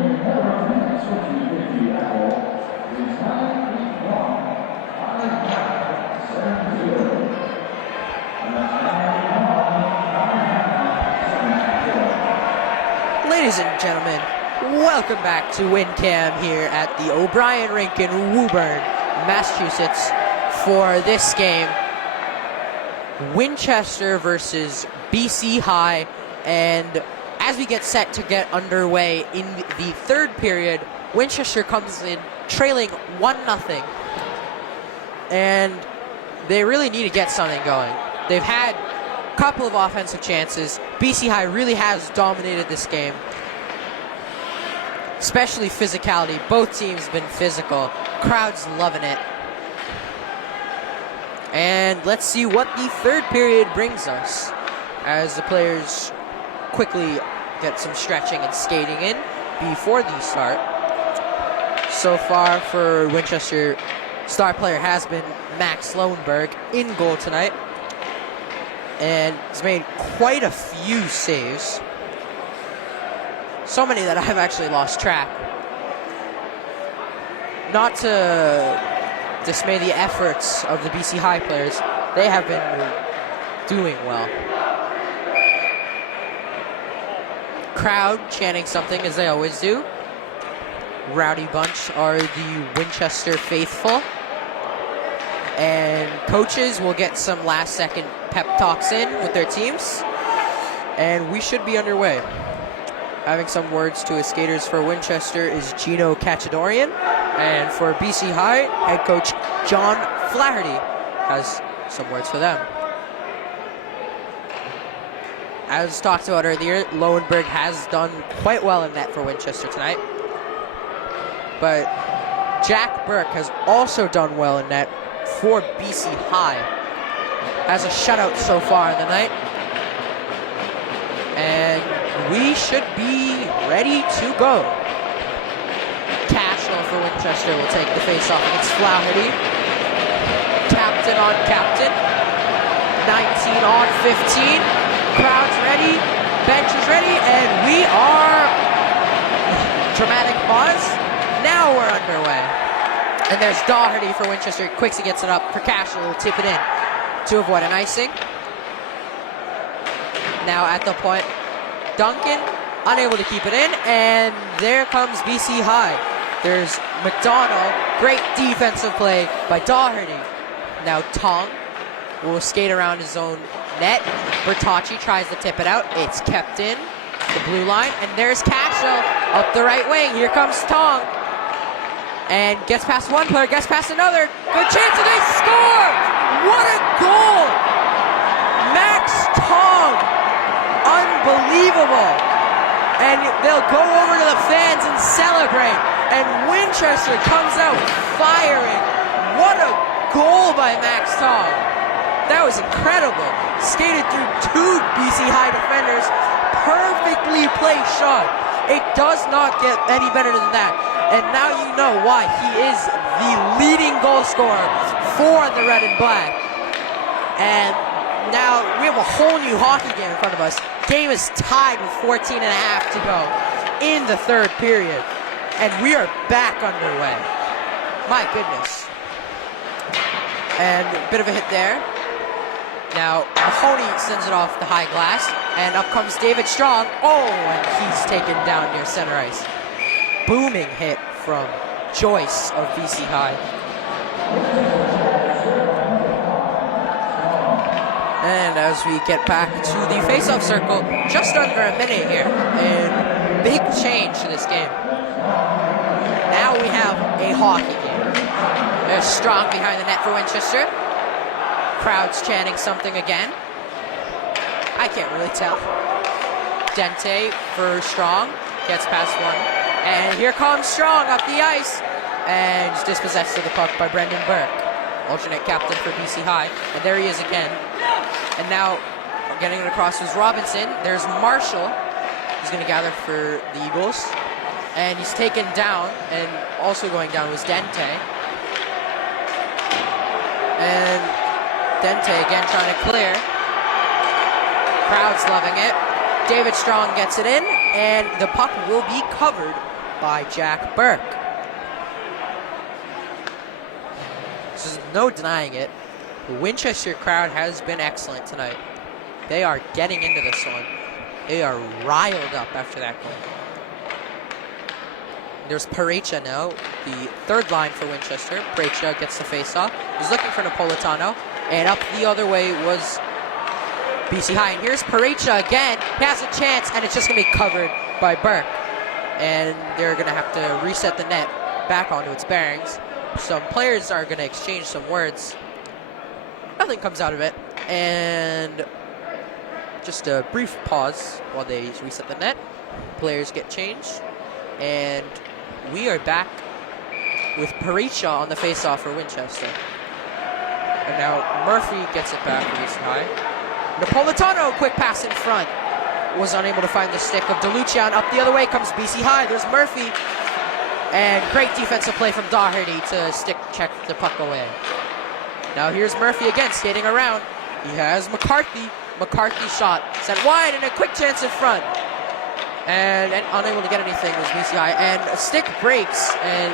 and gentlemen, welcome back to WinCam here at the O'Brien Rink in Woburn, Massachusetts for this game, Winchester versus BC High. And as we get set to get underway in the third period, Winchester comes in trailing 1-0. And they really need to get something going. They've had a couple of offensive chances. BC High really has dominated this game, especially physicality. Both teams been physical. Crowd's loving it. And let's see what the third period brings us as the players quickly get some stretching and skating in before the start. So far for Winchester, star player has been Max Lowenberg in goal tonight, and he's made quite a few saves. So many that I've actually lost track. Not to dismay the efforts of the BC High players, they have been doing well. Crowd chanting something as they always do. Rowdy bunch are the Winchester faithful. And coaches will get some last second pep talks in with their teams. And we should be underway. Having some words to his skaters for Winchester is Gino Cachadorian. And for BC High, head coach John Flaherty has some words for them. As talked about earlier, Lowenberg has done quite well in net for Winchester tonight. But Jack Burke has also done well in net for BC High. Has a shutout so far in the night. And we should be ready to go. Cashel for Winchester will take the face-off against Flaherty. Captain on captain. 19 on 15. Crowd's ready. Bench is ready. And we are... Dramatic pause. Now we're underway. And there's Doherty for Winchester. Quixie gets it up for Cashel. Will tip it in to avoid an icing. Now at the point, Duncan unable to keep it in, and there comes BC High. There's McDonald, great defensive play by Doherty. Now Tong will skate around his own net. Bertocci tries to tip it out. It's kept in the blue line, and there's Cashel up the right wing. Here comes Tong, and gets past one player, gets past another. Good chance, and they score! What a goal! Max Tong, unbelievable. And they'll go over to the fans and celebrate. And Winchester comes out firing. What a goal by Max Tong. That was incredible. Skated through two BC High defenders. Perfectly placed shot. It does not get any better than that. And now you know why he is the leading goal scorer for the Red and Black. And now we have a whole new hockey game in front of us. Game is tied with 14 and a half to go in the third period. And we are back underway. My goodness. And a bit of a hit there. Now, Mahoney sends it off the high glass. And up comes David Strong. Oh, and he's taken down near center ice. Booming hit from Joyce of BC High. And as we get back to the face-off circle, just under a minute here, and big change to this game. Now we have a hockey game. There's Strong behind the net for Winchester. Crowd's chanting something again. I can't really tell. Dente for Strong, gets past one. And here comes Strong up the ice, and he's dispossessed of the puck by Brendan Burke, alternate captain for BC High. And there he is again. And now, getting it across was Robinson. There's Marshall. He's going to gather for the Eagles. And he's taken down, and also going down was Dente. And Dente again trying to clear. Crowd's loving it. David Strong gets it in, and the puck will be covered by Jack Burke. There's no denying it. The Winchester crowd has been excellent tonight. They are getting into this one. They are riled up after that goal. There's Parecha now, the third line for Winchester. Parecha gets the face-off. He's looking for Napolitano. And up the other way was BC High. And here's Parecha again. He has a chance, and it's just going to be covered by Burke. And they're going to have to reset the net back onto its bearings. Some players are going to exchange some words. Nothing comes out of it. And just a brief pause while they reset the net. Players get changed. And we are back with Parecha on the face-off for Winchester. And now Murphy gets it back for BC High. Napolitano, quick pass in front. Was unable to find the stick of DeLucia, and up the other way comes BC High. There's Murphy. And great defensive play from Doherty to stick check the puck away. Now here's Murphy again, skating around. He has McCarthy. McCarthy shot. Sent wide and a quick chance in front. And unable to get anything was BC High. And a stick breaks, and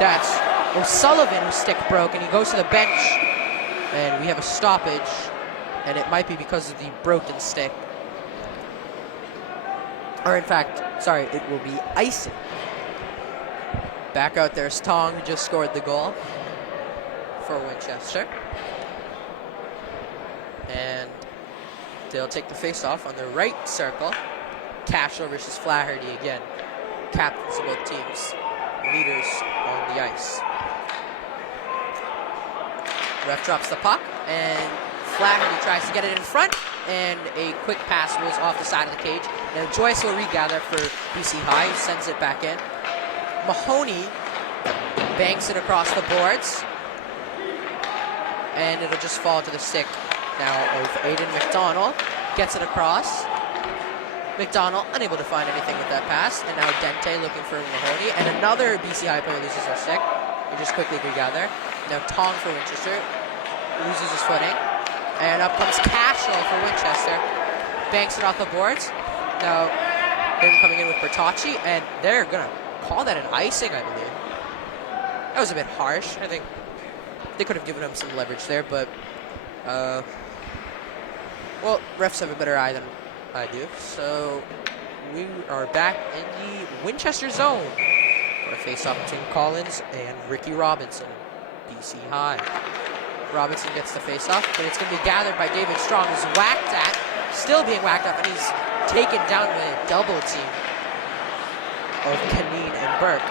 that's O'Sullivan whose stick broke, and he goes to the bench. And we have a stoppage, and it might be because of the broken stick. Or in fact, sorry, it will be icing. Back out there's Tong, who just scored the goal for Winchester. And they'll take the face-off on the right circle. Cashel versus Flaherty again. Captains of both teams. Leaders on the ice. Ref drops the puck, and Flaherty tries to get it in front, and a quick pass was off the side of the cage. Now Joyce will regather for BC High, who sends it back in. Mahoney banks it across the boards, and it'll just fall to the stick now of Aiden McDonald. Gets it across. McDonald unable to find anything with that pass, and now Dente looking for Mahoney, and another BC High player loses their stick. They just quickly regather. Now Tong for Winchester loses his footing, and up comes Cashel for Winchester. Banks it off the boards. Now they're coming in with Bertocci, and they're gonna call that an icing, I believe. That was a bit harsh. I think they could have given him some leverage there, but well, refs have a better eye than I do. So we are back in the Winchester zone. What a face-off between Collins and Ricky Robinson, BC High. Robinson gets the face-off, but it's going to be gathered by David Strong, who's whacked at, still being whacked up, and he's taken down with a double team of Kaneen and Burke.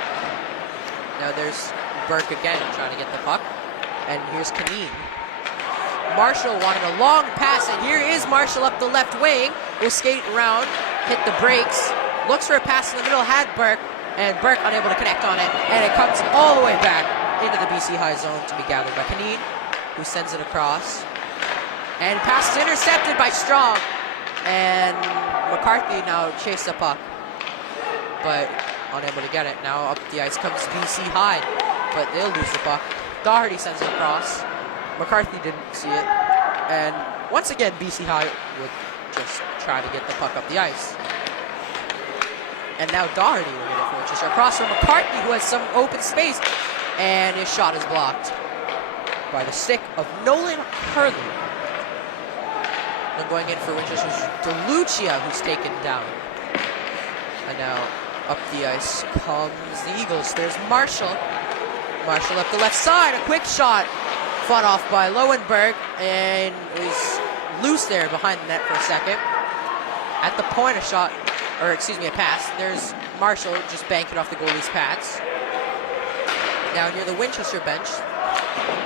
Now there's Burke again trying to get the puck, and here's Kaneen. Marshall wanted a long pass, and here is Marshall up the left wing. Will skate around, hit the brakes, looks for a pass in the middle, had Burke, and Burke unable to connect on it, and it comes all the way back into the BC High zone to be gathered by Kaneen, who sends it across. And pass is intercepted by Strong, and McCarthy now chased the puck, but unable to get it. Now up the ice comes BC High, but they'll lose the puck. Doherty sends it across. McCarthy didn't see it, and once again BC High would just try to get the puck up the ice. And now Doherty will get it for Winchester. Across from McCarthy, who has some open space, and his shot is blocked by the stick of Nolan Hurley. And going in for Winchester's DeLucia, who's taken down. And now up the ice comes the Eagles. There's Marshall. Marshall up the left side, a quick shot. Fought off by Lowenberg, and is loose there behind the net for a second. At the point, a shot, or excuse me, a pass. There's Marshall just banking off the goalie's pads. Now near the Winchester bench,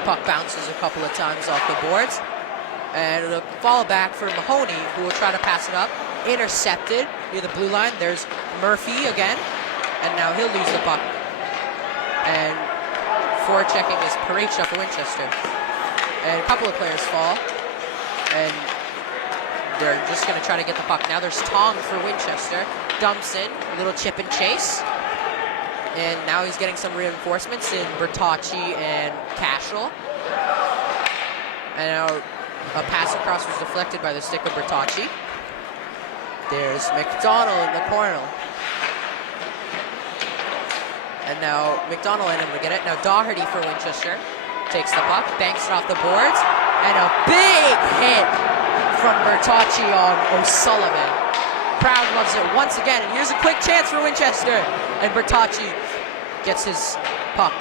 puck bounces a couple of times off the boards, and it'll fall back for Mahoney, who will try to pass it up. Intercepted near the blue line. There's Murphy again, and now he'll lose the puck. And forechecking is Parecha for Winchester. And a couple of players fall, and they're just going to try to get the puck. Now there's Tong for Winchester. Dumps in, a little chip and chase. And now he's getting some reinforcements in Bertocci and Cashel. And now a pass across was deflected by the stick of Bertocci. There's McDonald in the corner. And now McDonald ain't able to get it. Now Doherty for Winchester takes the puck, banks it off the boards, and a big hit from Bertocci on O'Sullivan. Crowd loves it once again, and here's a quick chance for Winchester. And Bertocci gets his puck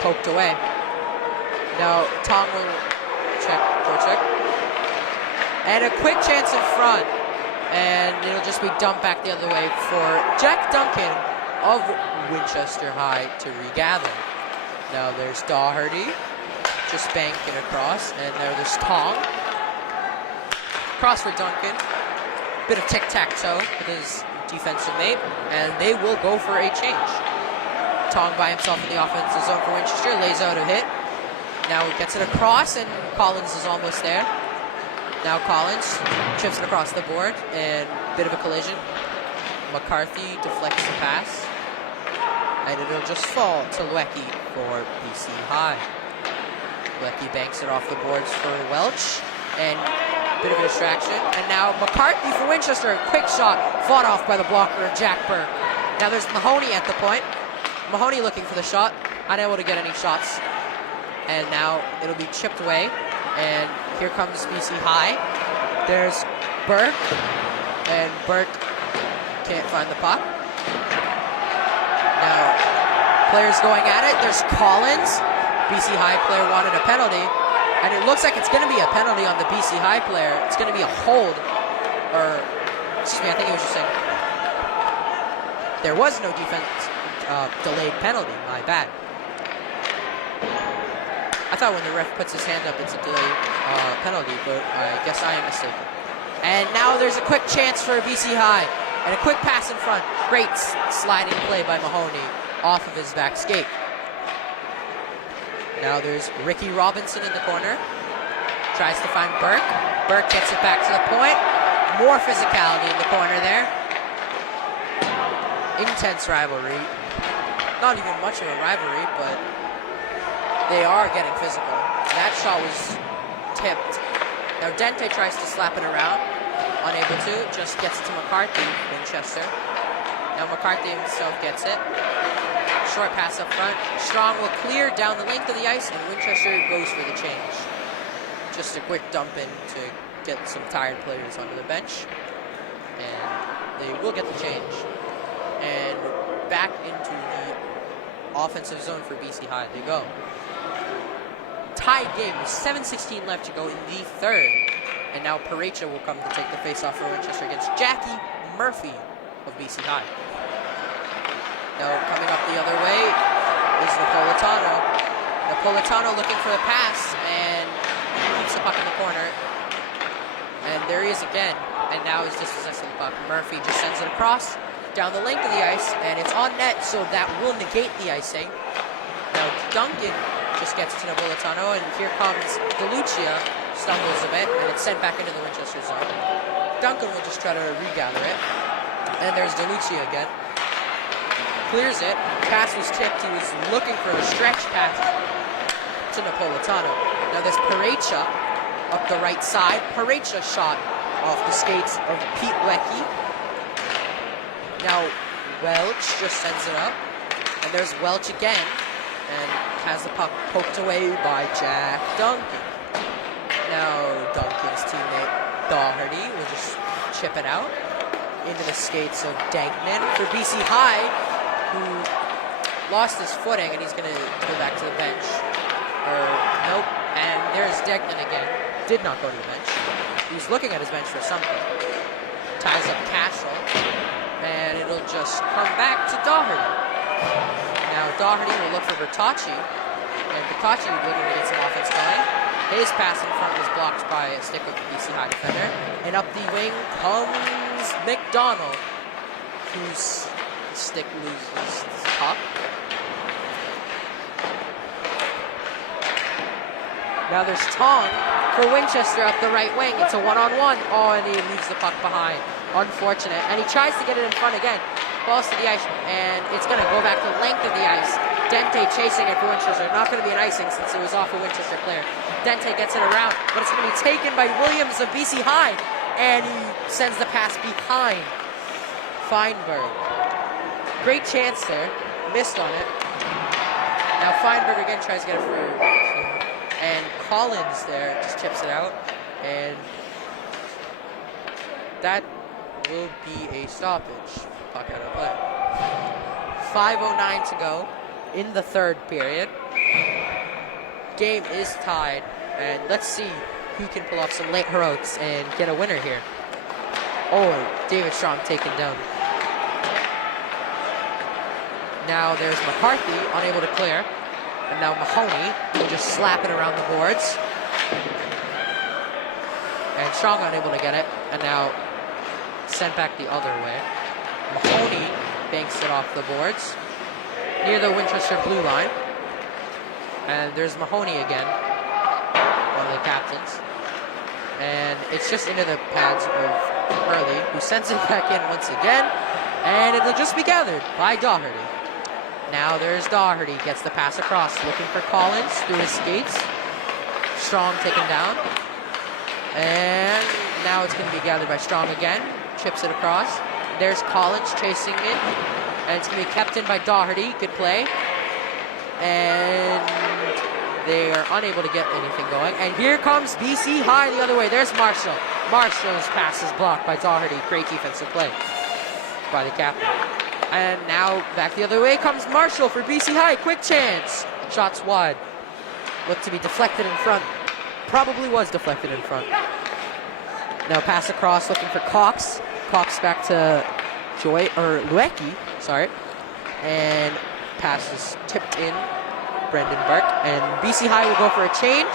poked away. Now Tong will check. And a quick chance in front. And it'll just be dumped back the other way for Jack Duncan of Winchester High to regather. Now there's Doherty, just banking across, and there's Tong. Cross for Duncan. Bit of tic-tac-toe with his defensive mate, and they will go for a change. Tong by himself in the offensive zone for Winchester, lays out a hit. Now he gets it across, and Collins is almost there. Now Collins chips it across the board, and bit of a collision. McCarthy deflects the pass, and it'll just fall to Leckie for BC High. Leckie banks it off the boards for Welch, and bit of a distraction. And now McCarthy for Winchester, a quick shot, fought off by the blocker of Jack Burke. Now there's Mahoney at the point. Mahoney looking for the shot, unable to get any shots. And now it'll be chipped away, and here comes BC High. There's Burke, and Burke can't find the puck. Now, players going at it. There's Collins. BC High player wanted a penalty, and it looks like it's going to be a penalty on the BC High player. It's going to be a hold, or, excuse me, I think he was just saying there was no defense delayed penalty. My bad. I thought when the ref puts his hand up, it's a delayed penalty, but I guess I am mistaken. And now there's a quick chance for BC High, and a quick pass in front. Great sliding play by Mahoney off of his back skate. Now there's Ricky Robinson in the corner. Tries to find Burke. Burke gets it back to the point. More physicality in the corner there. Intense rivalry. Not even much of a rivalry, but they are getting physical. That shot was tipped. Now Dente tries to slap it around. Unable to. Just gets it to McCarthy, Winchester. Now McCarthy himself gets it. Short pass up front. Strong will clear down the length of the ice, and Winchester goes for the change. Just a quick dump in to get some tired players onto the bench. And they will get the change. And back into the offensive zone for BC High they go. Tied game with 7:16 left to go in the third. And now Parecha will come to take the face-off for Winchester against Jackie Murphy of BC High. Now coming up the other way is Napolitano. Napolitano looking for the pass and keeps the puck in the corner. And there he is again. And now he's dispossessing the puck. Murphy just sends it across down the length of the ice, and it's on net, so that will negate the icing. Now Duncan just gets to Napolitano, and here comes DeLucia, stumbles a bit, and it's sent back into the Winchester zone. Duncan will just try to regather it. And there's DeLucia again. Clears it. Pass was tipped. He was looking for a stretch pass to Napolitano. Now there's Parecha up the right side. Parecha shot off the skates of Pete Leckie. Now Welch just sends it up. And there's Welch again. And has the puck poked away by Jack Duncan. Now Duncan's teammate Doherty will just chip it out into the skates of Degnan for BC High, who lost his footing, and he's going to go back to the bench. Nope. And there's Degnan again. Did not go to the bench. He was looking at his bench for something. Ties up Castle, and it'll just come back to Doherty. Now Doherty will look for Bertocci, and Bertocci will looking to get some offense going. His pass in front was blocked by a stick of the BC High defender. And up the wing comes McDonald, whose stick loses the puck. Now there's Tong for Winchester up the right wing. It's a one-on-one. Oh, and he leaves the puck behind. Unfortunate. And he tries to get it in front again. Falls to the ice, and it's going to go back to the length of the ice. Dente chasing it for Winchester. Not going to be an icing since it was off a Winchester player. Dente gets it around, but it's going to be taken by Williams of BC High. and he sends the pass behind Feinberg. Great chance there, missed on it. Now Feinberg again tries to get it for, and Collins there just chips it out, and that will be a stoppage. Puck out of play. 5:09 to go in the third period. Game is tied, and let's see who can pull off some late heroics and get a winner here. Oh, David Strong taken down. Now there's McCarthy, unable to clear. And now Mahoney will just slap it around the boards. And Strong unable to get it. And now sent back the other way. Mahoney banks it off the boards near the Winchester blue line. And there's Mahoney again, one of the captains. And it's just into the pads of Hurley, who sends it back in once again. And it'll just be gathered by Doherty. Now there's Doherty, gets the pass across, looking for Collins through his skates. Strong taken down. And now it's going to be gathered by Strong again. Chips it across. There's Collins chasing it. And it's going to be kept in by Doherty. Good play. And they are unable to get anything going. And here comes BC High the other way. There's Marshall. Marshall's pass is blocked by Doherty. Great defensive play by the captain. And now back the other way comes Marshall for BC High. Quick chance. Shots wide. Looked to be deflected in front. Probably was deflected in front. Now pass across looking for Cox. Cox back to Luecki, sorry. And pass is tipped in. Brendan Burke. And BC High will go for a change.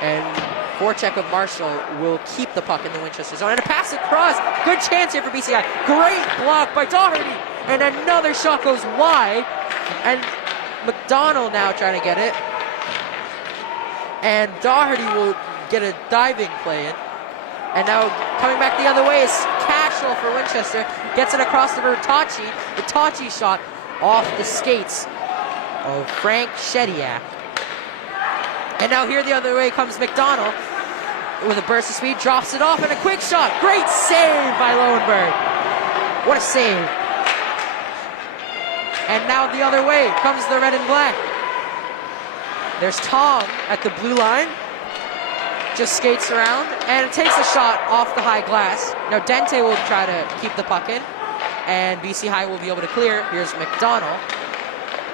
And forecheck of Marshall will keep the puck in the Winchester zone. And a pass across. Good chance here for BC High. Great block by Doherty. And another shot goes wide. And McDonald now trying to get it. And Doherty will get a diving play in. And now coming back the other way is Cashel for Winchester. Gets it across the Tachi. The Tachi shot off the skates of Frank Shediak. And now here the other way comes McDonald with a burst of speed. Drops it off and a quick shot. Great save by Lowenberg. What a save. And now the other way comes the red and black. There's Tom at the blue line. Just skates around and takes a shot off the high glass. Now Dente will try to keep the puck in. And BC High will be able to clear. Here's McDonald.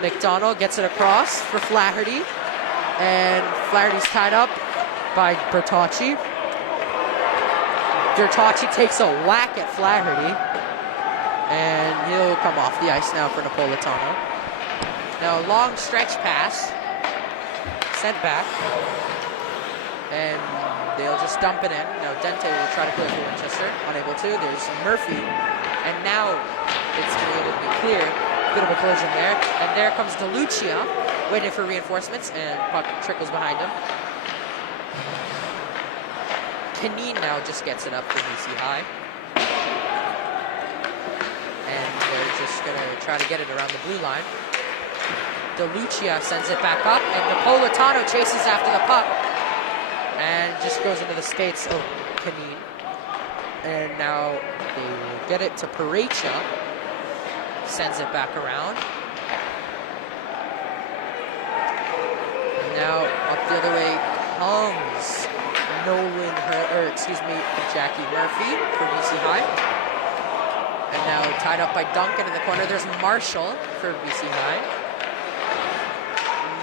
McDonald gets it across for Flaherty. And Flaherty's tied up by Bertocci. Bertocci takes a whack at Flaherty. And he'll come off the ice now for Napolitano. Now a long stretch pass. Sent back. And they'll just dump it in. Now Dente will try to clear for Winchester. Unable to. There's Murphy. And now it's going to be clear. Bit of a collision there. And there comes DeLucia, waiting for reinforcements. And puck trickles behind him. Canine now just gets it up for BC High. And they're just going to try to get it around the blue line. DeLucia sends it back up. And Napolitano chases after the puck. And just goes into the skates of Canine. And now they will get it to Parecha. Sends it back around. And now up the other way comes Jackie Murphy for BC High. And now tied up by Duncan in the corner. There's Marshall for BC High.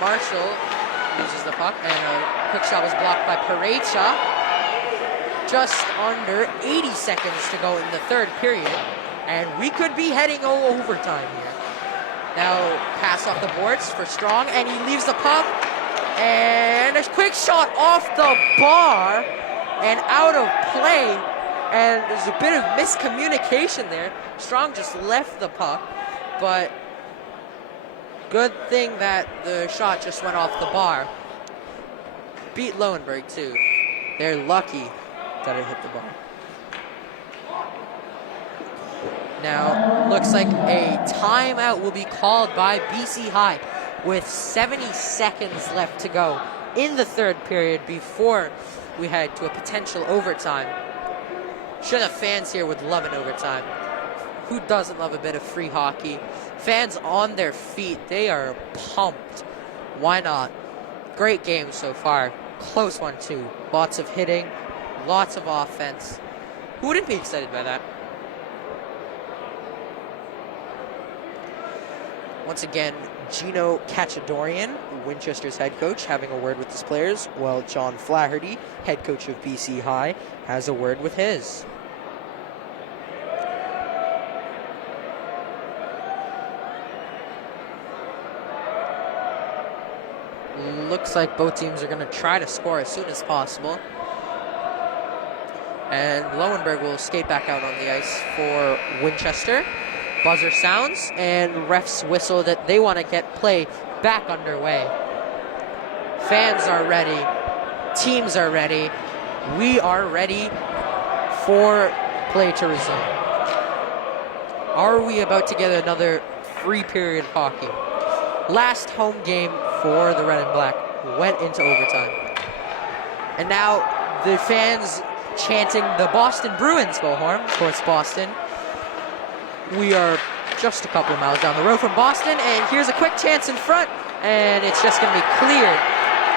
Marshall loses the puck, and a quick shot was blocked by Parecha. Just under 80 seconds to go in the third period, and we could be heading overtime here. Now pass off the boards for Strong, and he leaves the puck, and a quick shot off the bar and out of play, and there's a bit of miscommunication there. Strong just left the puck, but good thing that the shot just went off the bar. Beat Lowenberg too. They're lucky that it hit the bar. Now, looks like a timeout will be called by BC High with 70 seconds left to go in the third period before we head to a potential overtime. Sure, the fans here would love an overtime. Who doesn't love a bit of free hockey? Fans on their feet. They are pumped. Why not? Great game so far. Close one, too. Lots of hitting. Lots of offense. Who wouldn't be excited by that? Once again, Gino Cachadorian, Winchester's head coach, having a word with his players, while John Flaherty, head coach of BC High, has a word with his. Looks like both teams are going to try to score as soon as possible. And Lowenberg will skate back out on the ice for Winchester. Buzzer sounds, and refs whistle that they want to get play back underway. Fans are ready. Teams are ready. We are ready for play to resume. Are we about to get another free period of hockey? Last home game for the Red and Black went into overtime. And now the fans chanting the Boston Bruins bullhorn. Of course, Boston. We are just a couple of miles down the road from Boston, and here's a quick chance in front, and it's just going to be cleared.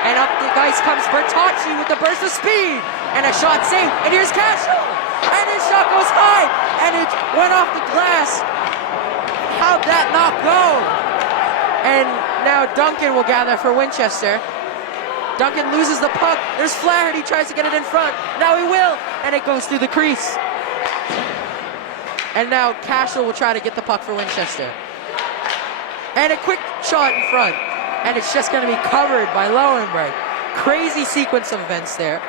And up the ice comes Bertocci with the burst of speed, and a shot saved, and here's Cashel, and his shot goes high, and it went off the glass. How'd that not go? And now Duncan will gather for Winchester. Duncan loses the puck. There's Flaherty, tries to get it in front. Now he will, and it goes through the crease. And now Cashel will try to get the puck for Winchester. And a quick shot in front. And it's just going to be covered by Lowenberg. Crazy sequence of events there.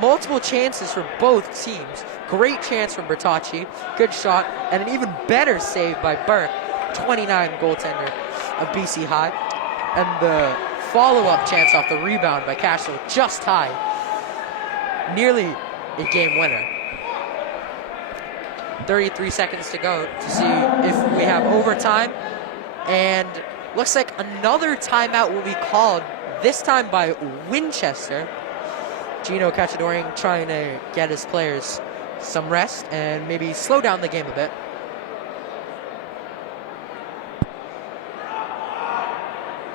Multiple chances for both teams. Great chance from Bertocci. Good shot. And an even better save by Burke, 29 goaltender of BC High. And the follow-up chance off the rebound by Cashel just high. Nearly a game winner. 33 seconds to go to see if we have overtime. And looks like another timeout will be called, this time by Winchester. Gino Cachadorian trying to get his players some rest and maybe slow down the game a bit.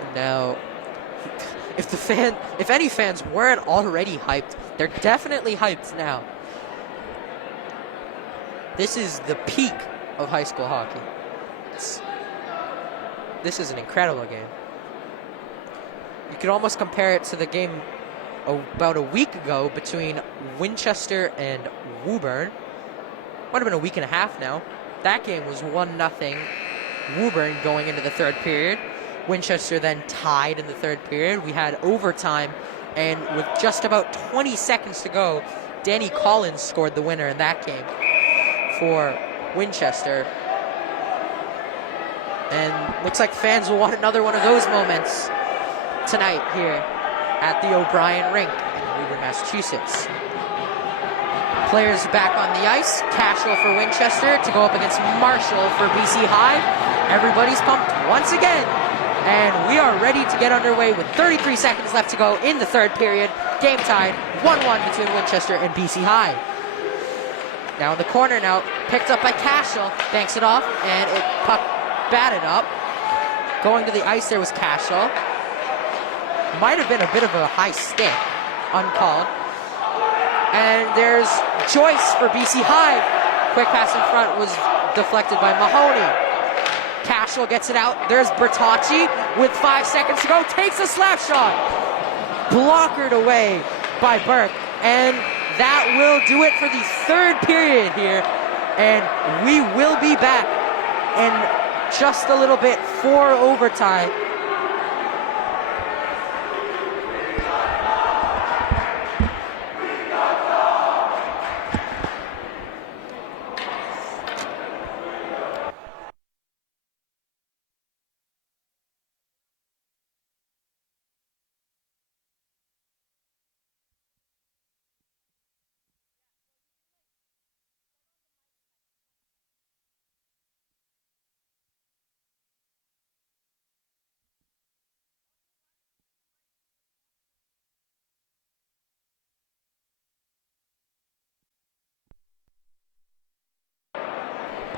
And now, if any fans weren't already hyped, they're definitely hyped now. This is the peak of high school hockey. This is an incredible game. You could almost compare it to the game about a week ago between Winchester and Woburn. Might have been a week and a half now. That game was 1-0 Woburn going into the third period. Winchester then tied in the third period. We had overtime, and with just about 20 seconds to go, Danny Collins scored the winner in that game for Winchester. And looks like fans will want another one of those moments tonight here at the O'Brien Rink in Woburn, Massachusetts. Players back on the ice. Cashel for Winchester to go up against Marshall for BC High. Everybody's pumped once again. And we are ready to get underway with 33 seconds left to go in the third period. Game tied 1-1 between Winchester and BC High. Now in the corner now, picked up by Cashel, banks it off, and it puck batted up. Going to the ice there was Cashel. Might have been a bit of a high stick, uncalled. And there's Joyce for BC High. Quick pass in front was deflected by Mahoney. Cashel gets it out. There's Bertocci with 5 seconds to go. Takes a slap shot. Blockered away by Burke. And that will do it for the third period here. And we will be back in just a little bit for overtime.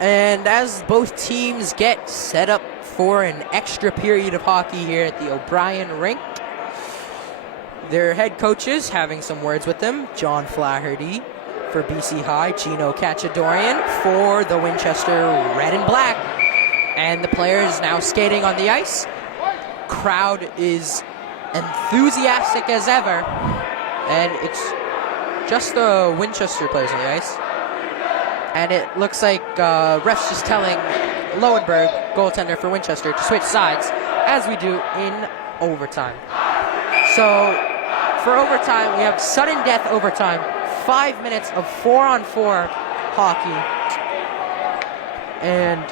And as both teams get set up for an extra period of hockey here at the O'Brien rink, their head coaches having some words with them. John Flaherty for BC High, Gino Cachadorian for the Winchester Red and Black. And the players now skating on the ice. Crowd is enthusiastic as ever. And it's just the Winchester players on the ice. And it looks like refs just telling Lowenberg, goaltender for Winchester, to switch sides, as we do in overtime. So for overtime, we have sudden death overtime. 5 minutes of 4-on-4 hockey. And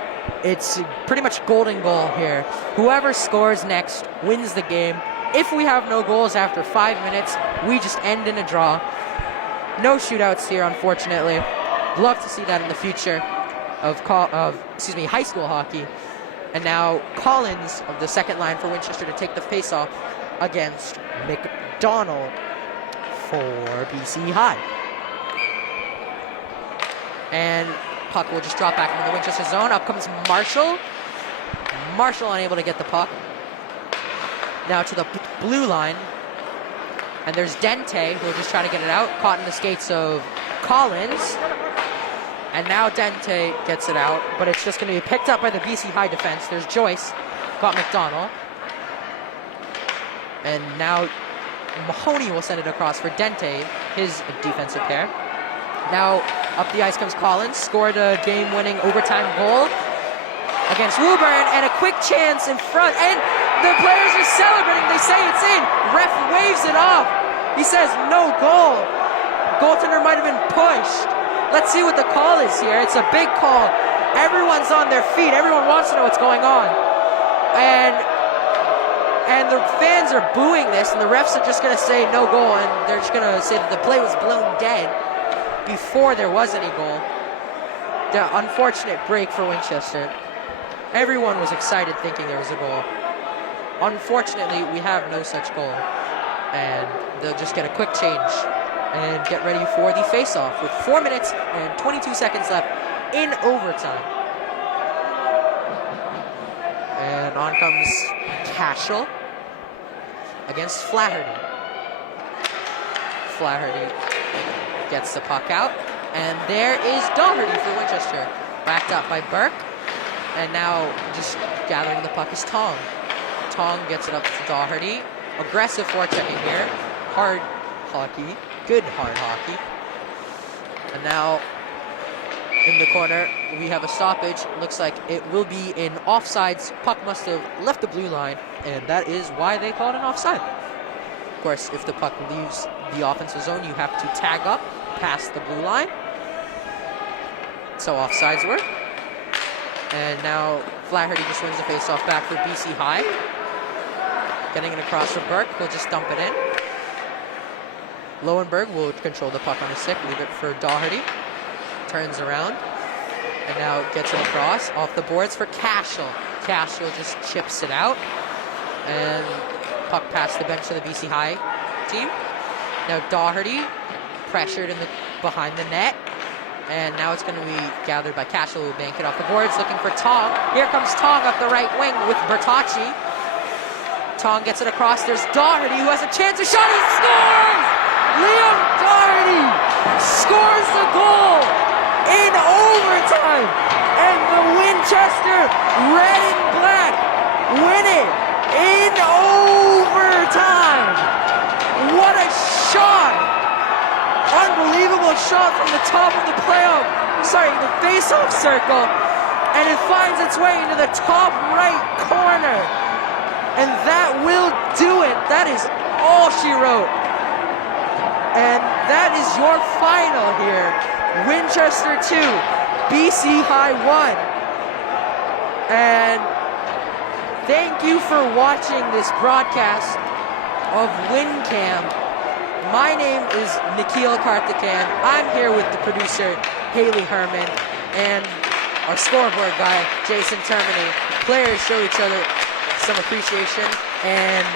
it's pretty much golden goal here. Whoever scores next wins the game. If we have no goals after 5 minutes, we just end in a draw. No shootouts here, unfortunately. Love to see that in the future of high school hockey. And now Collins of the second line for Winchester to take the face-off against McDonald for BC High. And puck will just drop back into the Winchester zone. Up comes Marshall. Marshall unable to get the puck. Now to the blue line. And there's Dente, who will just try to get it out. Caught in the skates of Collins. And now Dente gets it out, but it's just going to be picked up by the BC High defense. There's Joyce, got McDonald. And now Mahoney will send it across for Dente, his defensive pair. Now up the ice comes Collins, scored a game-winning overtime goal against Woburn, and a quick chance in front. And the players are celebrating. They say it's in. Ref waves it off. He says no goal. Goaltender might have been pushed. Let's see what the call is here. It's a big call. Everyone's on their feet. Everyone wants to know what's going on. And the fans are booing this, and the refs are just going to say no goal, and they're just going to say that the play was blown dead before there was any goal. The unfortunate break for Winchester. Everyone was excited thinking there was a goal. Unfortunately, we have no such goal, and they'll just get a quick change and get ready for the face-off with 4 minutes and 22 seconds left in overtime. And on comes Cashel against Flaherty. Flaherty gets the puck out, and there is Doherty for Winchester. Backed up by Burke, and now just gathering the puck is Tong. Tong gets it up to Doherty. Aggressive forechecking here. Hard hockey. Good hard hockey. And now in the corner we have a stoppage. Looks like it will be in offsides. Puck must have left the blue line, and that is why they called an offside. Of course, if the puck leaves the offensive zone, you have to tag up past the blue line. So offsides work. And now Flaherty just wins the faceoff back for BC High. Getting it across for Burke. He'll just dump it in. Lowenberg will control the puck on his stick, leave it for Doherty. Turns around, and now gets it across, off the boards for Cashel. Cashel just chips it out, and puck past the bench of the BC High team. Now Doherty, pressured behind the net, and now it's going to be gathered by Cashel, who will bank it off the boards, looking for Tong. Here comes Tong up the right wing with Bertacci. Tong gets it across, there's Doherty, who has a chance to shot, he scores! Liam Doherty scores the goal in overtime, and the Winchester Red and Black win it in overtime. What a shot! Unbelievable shot from the top of the the face-off circle, and it finds its way into the top right corner, and that will do it. That is all she wrote. And that is your final here. Winchester 2, BC High 1. And thank you for watching this broadcast of WinCam. My name is Nikhil Karthikeyan. I'm here with the producer, Haley Herman, and our scoreboard guy, Jason Termini. Players show each other some appreciation, and